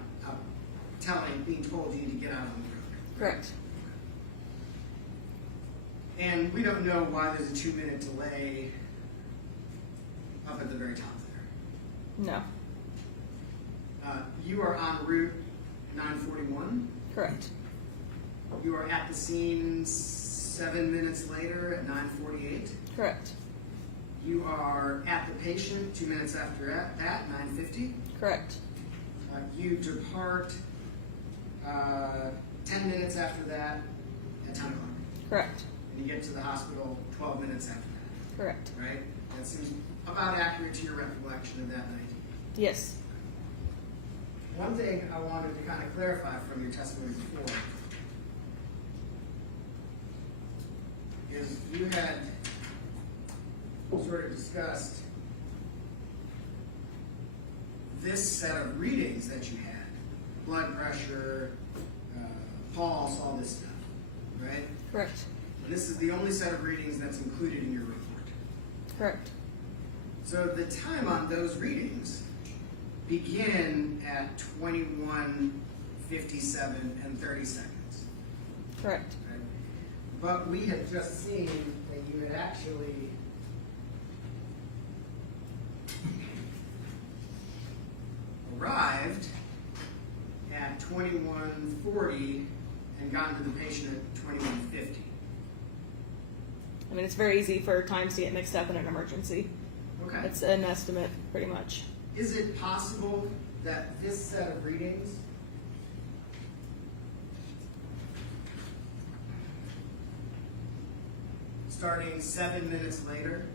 being told you need to get out on the road. Correct. And we don't know why there's a 2-minute delay up at the very top there. No. You are en route 941. Correct. You are at the scene 7 minutes later at 9:48. Correct. You are at the patient 2 minutes after that, 9:50. Correct. You depart 10 minutes after that at 10 o'clock. Correct. And you get to the hospital 12 minutes after that, Correct. right? That seems about accurate to your recollection of that night. Yes. One thing I wanted to kind of clarify from your testimony before is you had sort of discussed this set of readings that you had, blood pressure, pulse, all this stuff, right? Correct. And this is the only set of readings that's included in your report. Correct. So the time on those readings begin at 21:57 and 30 seconds. Correct. Right? But we had just seen that you had actually arrived at 21:40 and gotten to the patient at 21:50. I mean, it's very easy for times to get mixed up in an emergency. Okay. It's an estimate, pretty much. Is it possible that this set of readings starting 7 minutes later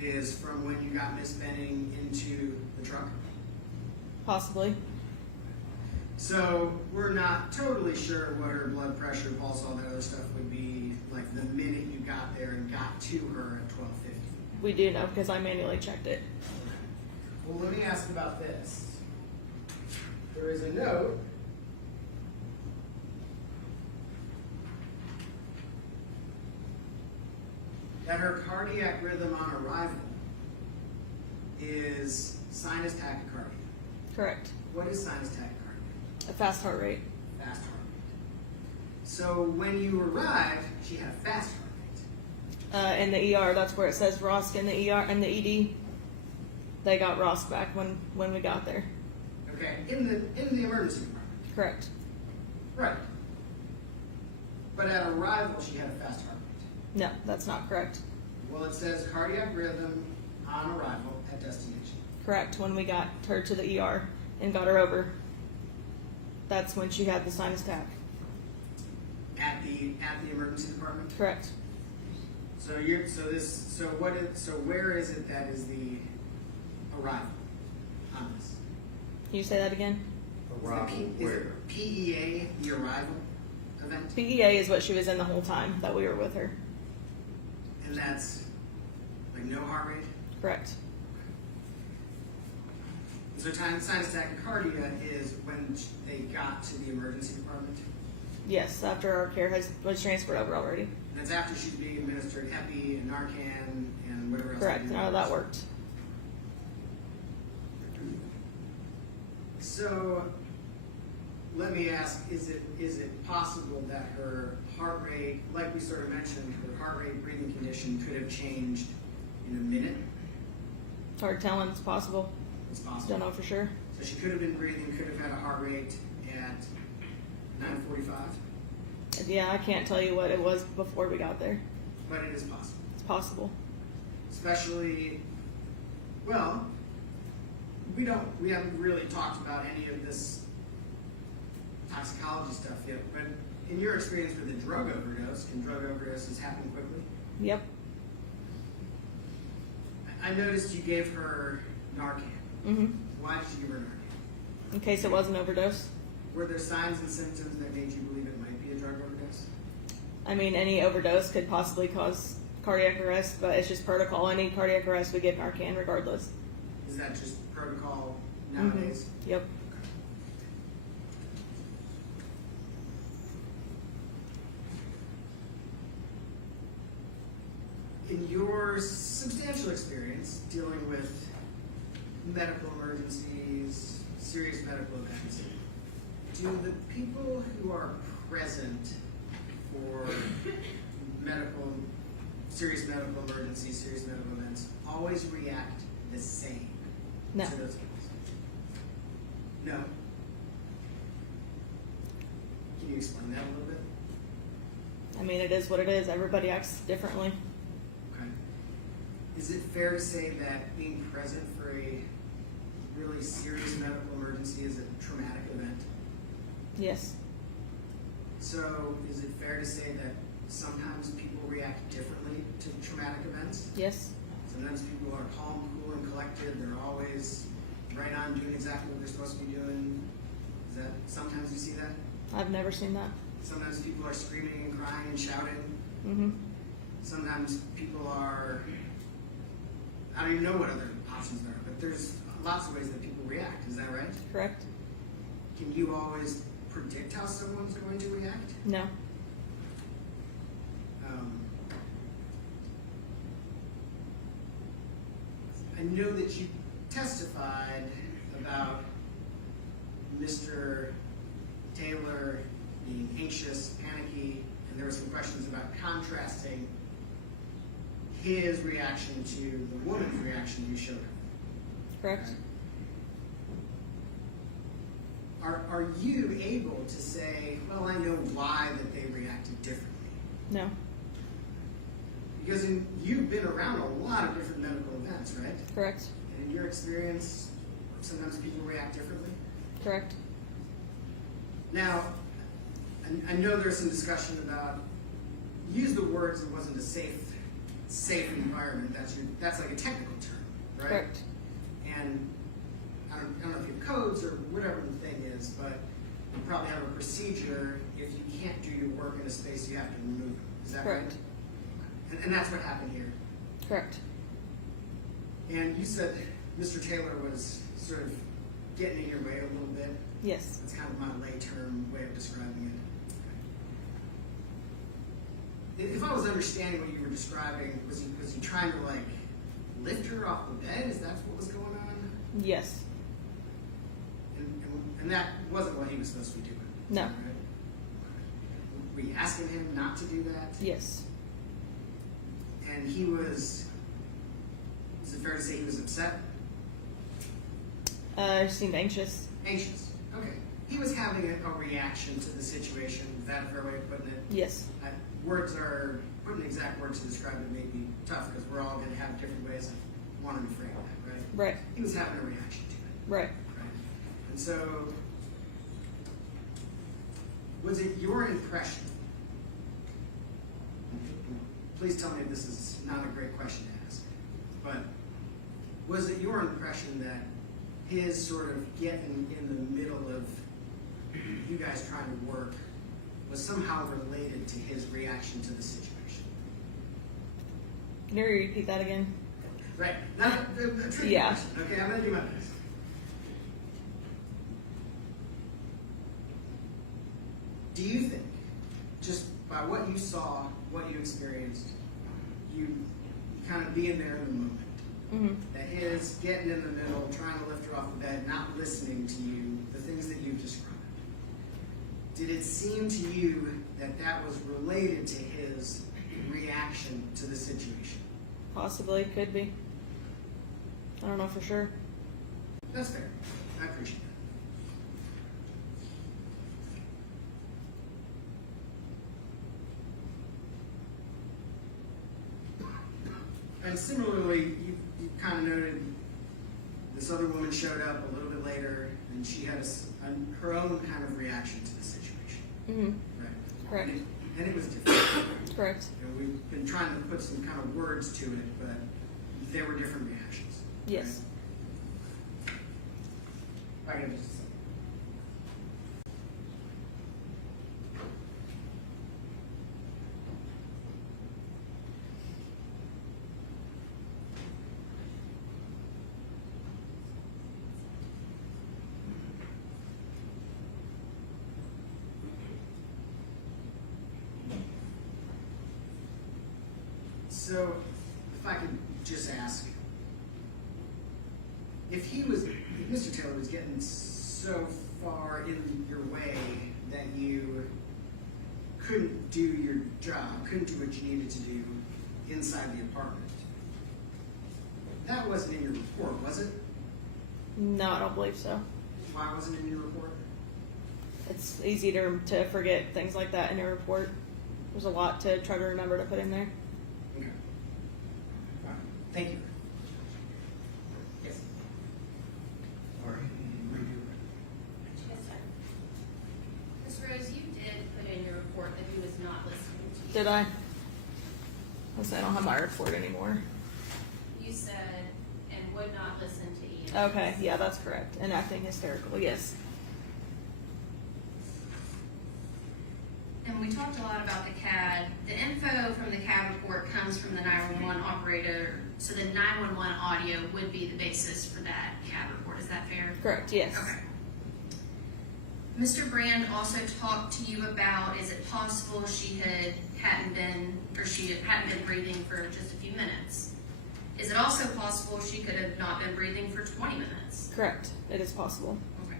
is from when you got Miss Benning into the truck? Possibly. So we're not totally sure what her blood pressure, pulse, all that other stuff would be like the minute you got there and got to her at 12:50. We do know because I manually checked it. Well, let me ask about this. There is a note that her cardiac rhythm on arrival is sinus tachycardia. Correct. What is sinus tachycardia? A fast heart rate. Fast heart rate. So when you arrived, she had a fast heart rate. In the ER, that's where it says ROSC in the ER and the ED. They got ROSC back when we got there. Okay, in the emergency department. Correct. Right. But at arrival, she had a fast heart rate. No, that's not correct. Well, it says cardiac rhythm on arrival at destination. Correct. When we got her to the ER and got her over, that's when she had the sinus tach. At the emergency department. Correct. So where is it that is the arrival on this? Can you say that again? Arrival Is where? it PEA the arrival event? PEA is what she was in the whole time that we were with her. And that's like no heart rate. Correct. So sinus tachycardia is when they got to the emergency department. Yes, after our care was transferred over already. And that's after she's being administered Epi and Narcan and whatever else. Correct. they do. How that worked. So let me ask, is it possible that her heart rate, like we sort of mentioned, her heart rate breathing condition could have changed in a minute? It's hard telling. It's possible. It's possible. Don't know for sure. So she could have been breathing, could have had a heart rate at 9:45, Yeah, I can't tell you what it was before we got there. but it is possible. It's possible. Especially, well, we haven't really talked about any of this toxicology stuff yet, but in your experience with a drug overdose, can drug overdoses happen quickly? Yep. I noticed you gave her Narcan. Mm-hmm. Why did you give her Narcan? In case it was an overdose. Were there signs and symptoms that made you believe it might be a drug overdose? I mean, any overdose could possibly cause cardiac arrest, but it's just protocol. Any cardiac arrest, we give Narcan regardless. Is that just protocol nowadays? Mm-hmm. Yep. In your substantial experience dealing with medical emergencies, serious medical events, do the people who are present for medical serious medical emergencies, serious medical events, always react the same No. to those things? No. Can you explain that a little bit? I mean, it is what it is. Everybody acts differently. Okay. Is it fair to say that being present for a really serious medical emergency is a traumatic event? Yes. So is it fair to say that sometimes people react differently to traumatic events? Yes. Sometimes people are calm, cool, and collected. They're always right on doing exactly what they're supposed to be doing. Is that sometimes you see that? I've never seen that. Sometimes people are screaming and crying and shouting. Mm-hmm. Sometimes people are, I don't even know what other options there are, but there's lots of ways that people react. Is that right? Correct? Can you always predict how someone's going to react? No. I know that you testified about Mr. Taylor being anxious, panicky, and there were some questions about contrasting his reaction to the woman's reaction you showed him. Correct? Are you able to say, well, I know why that they reacted differently? No. Because you've been around a lot of different medical events, right? Correct? And in your experience, sometimes people react differently. Correct? Now, I know there's some discussion about, use the words it wasn't a safe environment. That's like a technical term, right? Correct? And I don't know if you have codes or whatever the thing is, but you probably have a procedure. If you can't do your work in a space, you have to remove them. Is that Correct. right? And that's what happened here. Correct? And you said Mr. Taylor was sort of getting in your way a little bit. Yes. That's kind of my lay term way of describing it. If I was understanding what you were describing, was he trying to like lift her off the bed? Is that what was going on? Yes. And that wasn't what he was supposed to be doing. No. Right? Were you asking him not to do that? Yes. And he was, is it fair to say he was upset? She seemed anxious. Anxious. Okay. He was having a reaction to the situation. Is that a fair way of putting it? Yes. Putting exact words to describe it may be tough because we're all going to have different ways of wanting to frame that, right? Right. He was having a reaction to it, Right. right? And so, was it your impression? Please tell me if this is not a great question to ask, but was it your impression that his sort of getting in the middle of you guys trying to work was somehow related to his reaction to the situation? Can you repeat that again? Right. Not a tricky Yeah. question. Okay, I'm going to do my best. Do you think, just by what you saw, what you experienced, you kind of being there in the moment, Mm-hmm. that his getting in the middle, trying to lift her off the bed, not listening to you, the things that you've described, did it seem to you that that was related to his reaction to the situation? Possibly. Could be. I don't know for sure. That's fair. I appreciate that. And similarly, you kind of noted this other woman showed up a little bit later, and she had her own kind of reaction to the situation. Mm-hmm. Right? Correct. And it was different. Correct. And we've been trying to put some kind of words to it, but there were different reactions. Yes. If I can just So, if I could just ask, if Mr. Taylor was getting so far in your way that you couldn't do your job, couldn't do what you needed to do inside the apartment. That wasn't in your report, was it? No, I don't believe so. Why wasn't it in your report? It's easy to forget things like that in a report. There's a lot to try to remember to put in there. Okay. All right. Thank you. Yes. All right, review. Yes, sir. Ms. Rose, you did put in your report that he was not listening to you. Did I? I don't have my report anymore. You said, and would not listen to Ian. Okay, yeah, that's correct. And acting hysterical, yes. And we talked a lot about the CAD. The info from the CAD report comes from the 911 operator, so the 911 audio would be the basis for that CAD report. Is that fair? Correct, yes. Okay. Mr. Brand also talked to you about, is it possible she hadn't been breathing for just a few minutes? Is it also possible she could have not been breathing for 20 minutes? Correct, it is possible. Okay.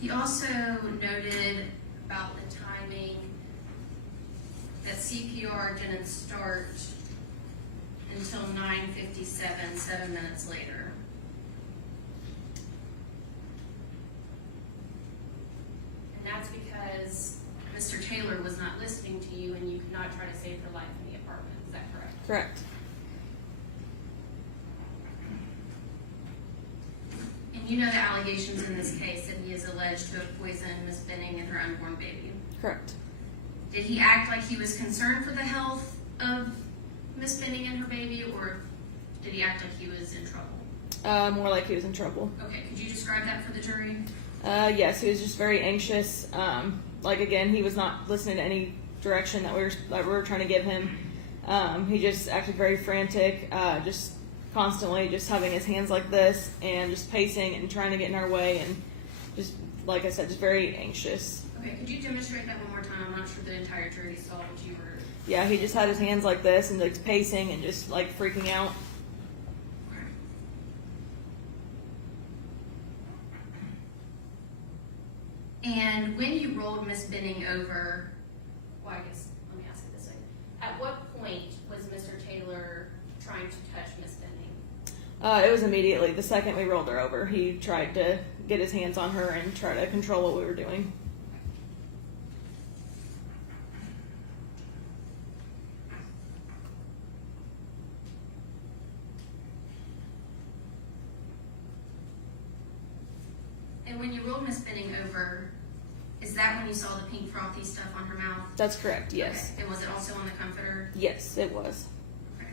He also noted about the timing that CPR didn't start until 9:57, 7 minutes later. And that's because Mr. Taylor was not listening to you and you could not try to save her life in the apartment. Is that correct? Correct. And you know the allegations in this case that he is alleged to have poisoned Miss Benning and her unborn baby. Correct. Did he act like he was concerned for the health of Miss Benning and her baby, or did he act like he was in trouble? More like he was in trouble. Okay, could you describe that for the jury? Yes, he was just very anxious. Like again, he was not listening to any direction that we were trying to give him. He just acted very frantic, just constantly just having his hands like this and just pacing and trying to get in our way, and just like I said, just very anxious. Okay, could you demonstrate that one more time? I'm not sure the entire jury saw what you were. Yeah, he just had his hands like this and like pacing and just like freaking out. Okay. And when you rolled Miss Benning over, well, I guess let me ask it this way: at what point was Mr. Taylor trying to touch Miss Benning? It was immediately the second we rolled her over. He tried to get his hands on her and try to control what we were doing. And when you rolled Miss Benning over, is that when you saw the pink frothy stuff on her mouth? That's correct. Yes. Okay. And was it also on the comforter? Yes, it was. Okay.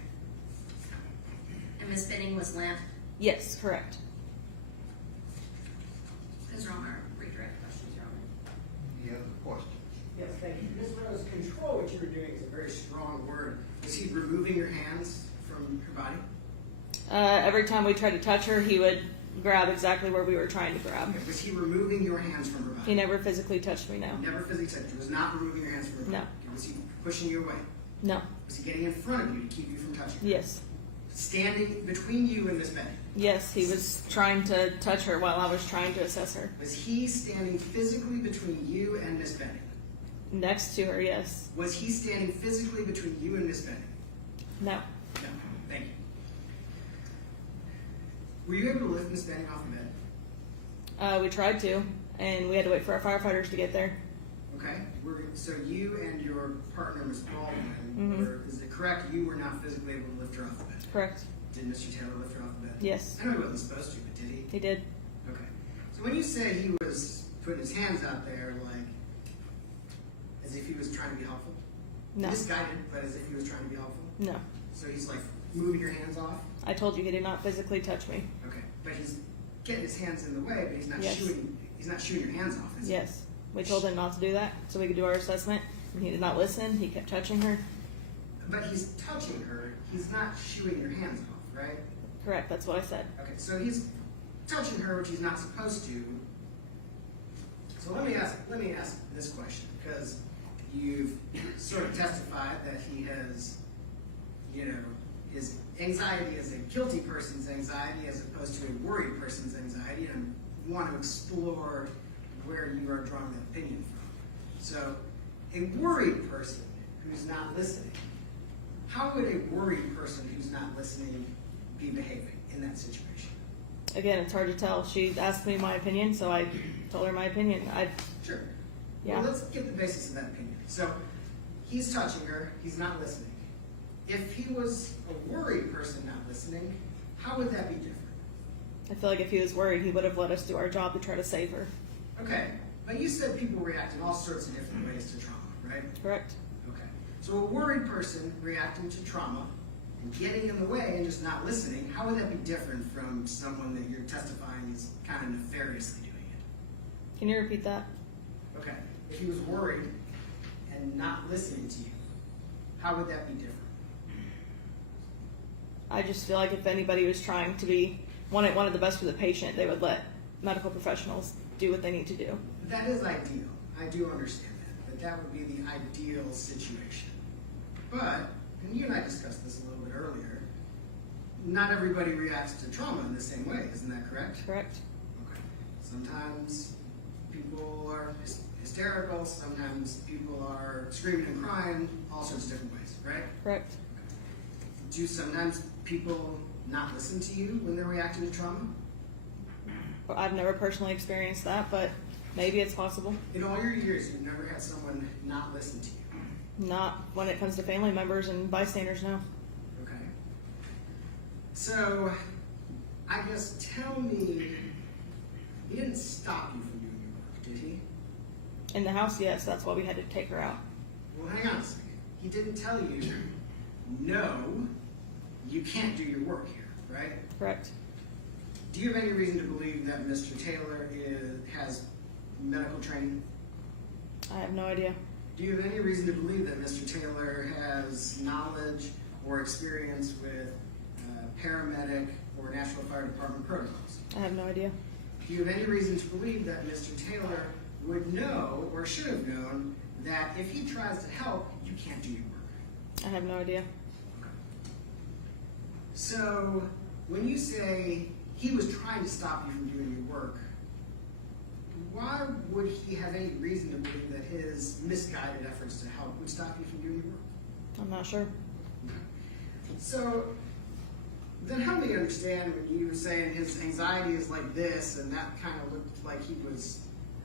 And Miss Benning was limp? Yes, correct. Those are all my redirect questions, Your Honor. Any other questions? Yes, thank you. Ms. Rose, control what you were doing is a very strong word. Was he removing your hands from her body? Every time we tried to touch her, he would grab exactly where we were trying to grab. Okay. Was he removing your hands from her body? He never physically touched me, no. Never physically touched you. Was not removing your hands from her body? No. Okay. Was he pushing you away? No. Was he getting in front of you to keep you from touching her? Yes. Standing between you and Miss Benning? Yes, he was trying to touch her while I was trying to assess her. Was he standing physically between you and Miss Benning? Next to her, yes. Was he standing physically between you and Miss Benning? No. No. Thank you. Were you able to lift Miss Benning off the bed? We tried to, and we had to wait for our firefighters to get there. Okay. So you and your partner, Miss Baldwin, Mhm. is it correct you were not physically able to lift her off the bed? Correct. Did Mr. Taylor lift her off the bed? Yes. I know he wasn't supposed to, but did he? He did. Okay. So when you say he was putting his hands out there, like, as if he was trying to be helpful? No. Misguided, but as if he was trying to be helpful? No. So he's like moving your hands off? I told you he did not physically touch me. Okay. But he's getting his hands in the way, but he's not Yes. he's not shooting your hands off, is he? Yes. We told him not to do that so we could do our assessment, and he did not listen. He kept touching her. But he's touching her, he's not shooing your hands off, right? Correct, that's what I said. Okay, so he's touching her, which he's not supposed to. So let me ask this question, because you've sort of testified that he has, his anxiety is a guilty person's anxiety as opposed to a worried person's anxiety, and I want to explore where you are drawing that opinion from. So a worried person who's not listening, how would a worried person who's not listening be behaving in that situation? Again, it's hard to tell. She asked me my opinion, so I told her my opinion. Sure. Yeah. Well, let's get the basis of that opinion. So he's touching her, he's not listening. If he was a worried person not listening, how would that be different? I feel like if he was worried, he would have let us do our job to try to save her. Okay, but you said people react in all sorts of different ways to trauma, right? Correct? Okay. So a worried person reacting to trauma and getting in the way and just not listening, how would that be different from someone that you're testifying is kind of nefariously doing it? Can you repeat that? Okay. If he was worried and not listening to you, how would that be different? I just feel like if anybody was trying to be wanted the best for the patient, they would let medical professionals do what they need to do. That is ideal. I do understand that that would be the ideal situation. But, and you and I discussed this a little bit earlier, not everybody reacts to trauma in the same way, isn't that correct? Correct? Okay. Sometimes people are hysterical, sometimes people are screaming and crying, all sorts of different ways, right? Correct? Do sometimes people not listen to you when they're reacting to trauma? Well, I've never personally experienced that, but maybe it's possible. In all your years, you've never had someone not listen to you? Not when it comes to family members and bystanders, no. Okay. So, I guess tell me, he didn't stop you from doing your work, did he? In the house, yes, that's why we had to take her out. Well, hang on a second. He didn't tell you, no, you can't do your work here, right? Correct? Do you have any reason to believe that Mr. Taylor has medical training? I have no idea. Do you have any reason to believe that Mr. Taylor has knowledge or experience with paramedic or National Fire Department protocols? I have no idea. Do you have any reason to believe that Mr. Taylor would know or should have known that if he tries to help, you can't do your work? I have no idea. So, when you say he was trying to stop you from doing your work, why would he have any reason to believe that his misguided efforts to help would stop you from doing your work? I'm not sure. So, then help me understand when you were saying his anxiety is like this, and that kind of looked like he was,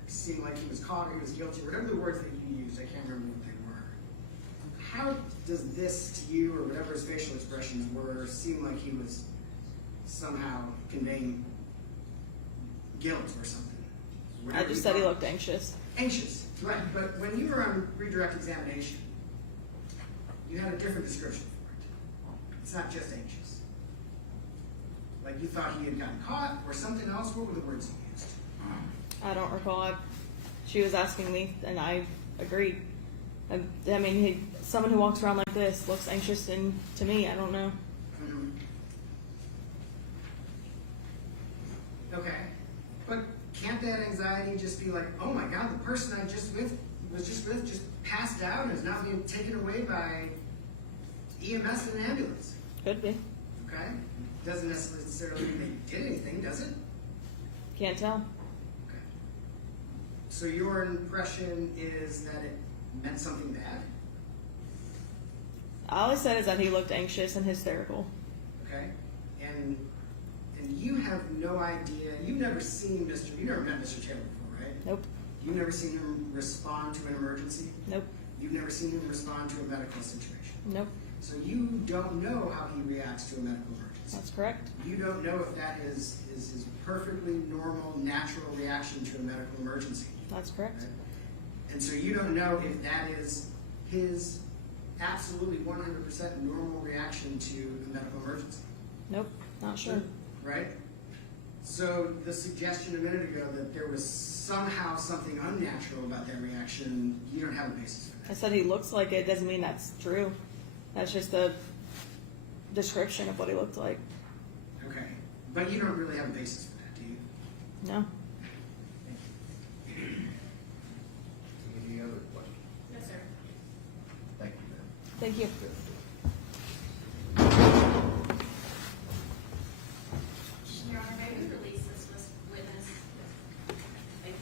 seemed like he was caught or he was guilty, whatever the words that you used, I can't remember what they were. How does this to you, or whatever his facial expressions were, seem like he was somehow conveying guilt or something? I Whatever just you said he thought. looked anxious. Anxious, right, but when you were on redirect examination, you had a different description for it. It's not just anxious. Like you thought he had gotten caught or something else? What were the words you used? I don't recall. She was asking me, and I agreed. I mean, someone who walks around like this looks anxious, and to me, I don't know. Mhm. Okay, but can't that anxiety just be like, oh my God, the person I was just with passed out and is now being taken away by EMS and an ambulance? Could be. Okay, doesn't necessarily mean they did anything, does it? Can't tell. Okay. So your impression is that it meant something bad? All I said is that he looked anxious and hysterical. Okay, and you have no idea. You've never met Mr. Taylor before, right? Nope. You've never seen him respond to an emergency. Nope. You've never seen him respond to a medical situation. Nope. So you don't know how he reacts to a medical emergency. That's correct. You don't know if that is his perfectly normal, natural reaction to a medical emergency. That's correct. Right? And so you don't know if that is his absolutely 100% normal reaction to a medical emergency. Nope. Not sure. Right? So the suggestion a minute ago that there was somehow something unnatural about that reaction, you don't have a basis for I that. said he looks like it. Doesn't mean that's true. That's just a description of what he looked like. Okay. But you don't really have a basis for that, do you? No. Any other questions? Yes, sir. Thank you, ma'am. Thank you. Your Honor, may we release this witness? Thank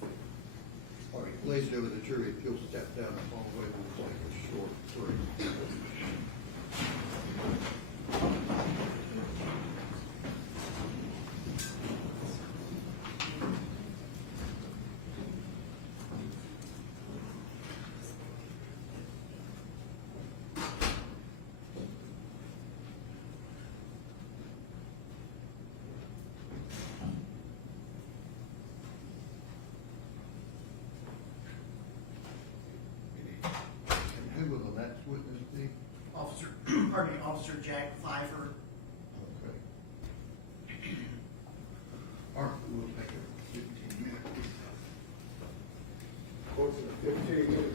you. please do with the jury if you'll step down the hallway, we'll take a short break. And who will the next witness be? Officer, pardon me, Officer Jack Pfeiffer. Okay. All right, we'll take a 15-minute. Court is in a 15-minute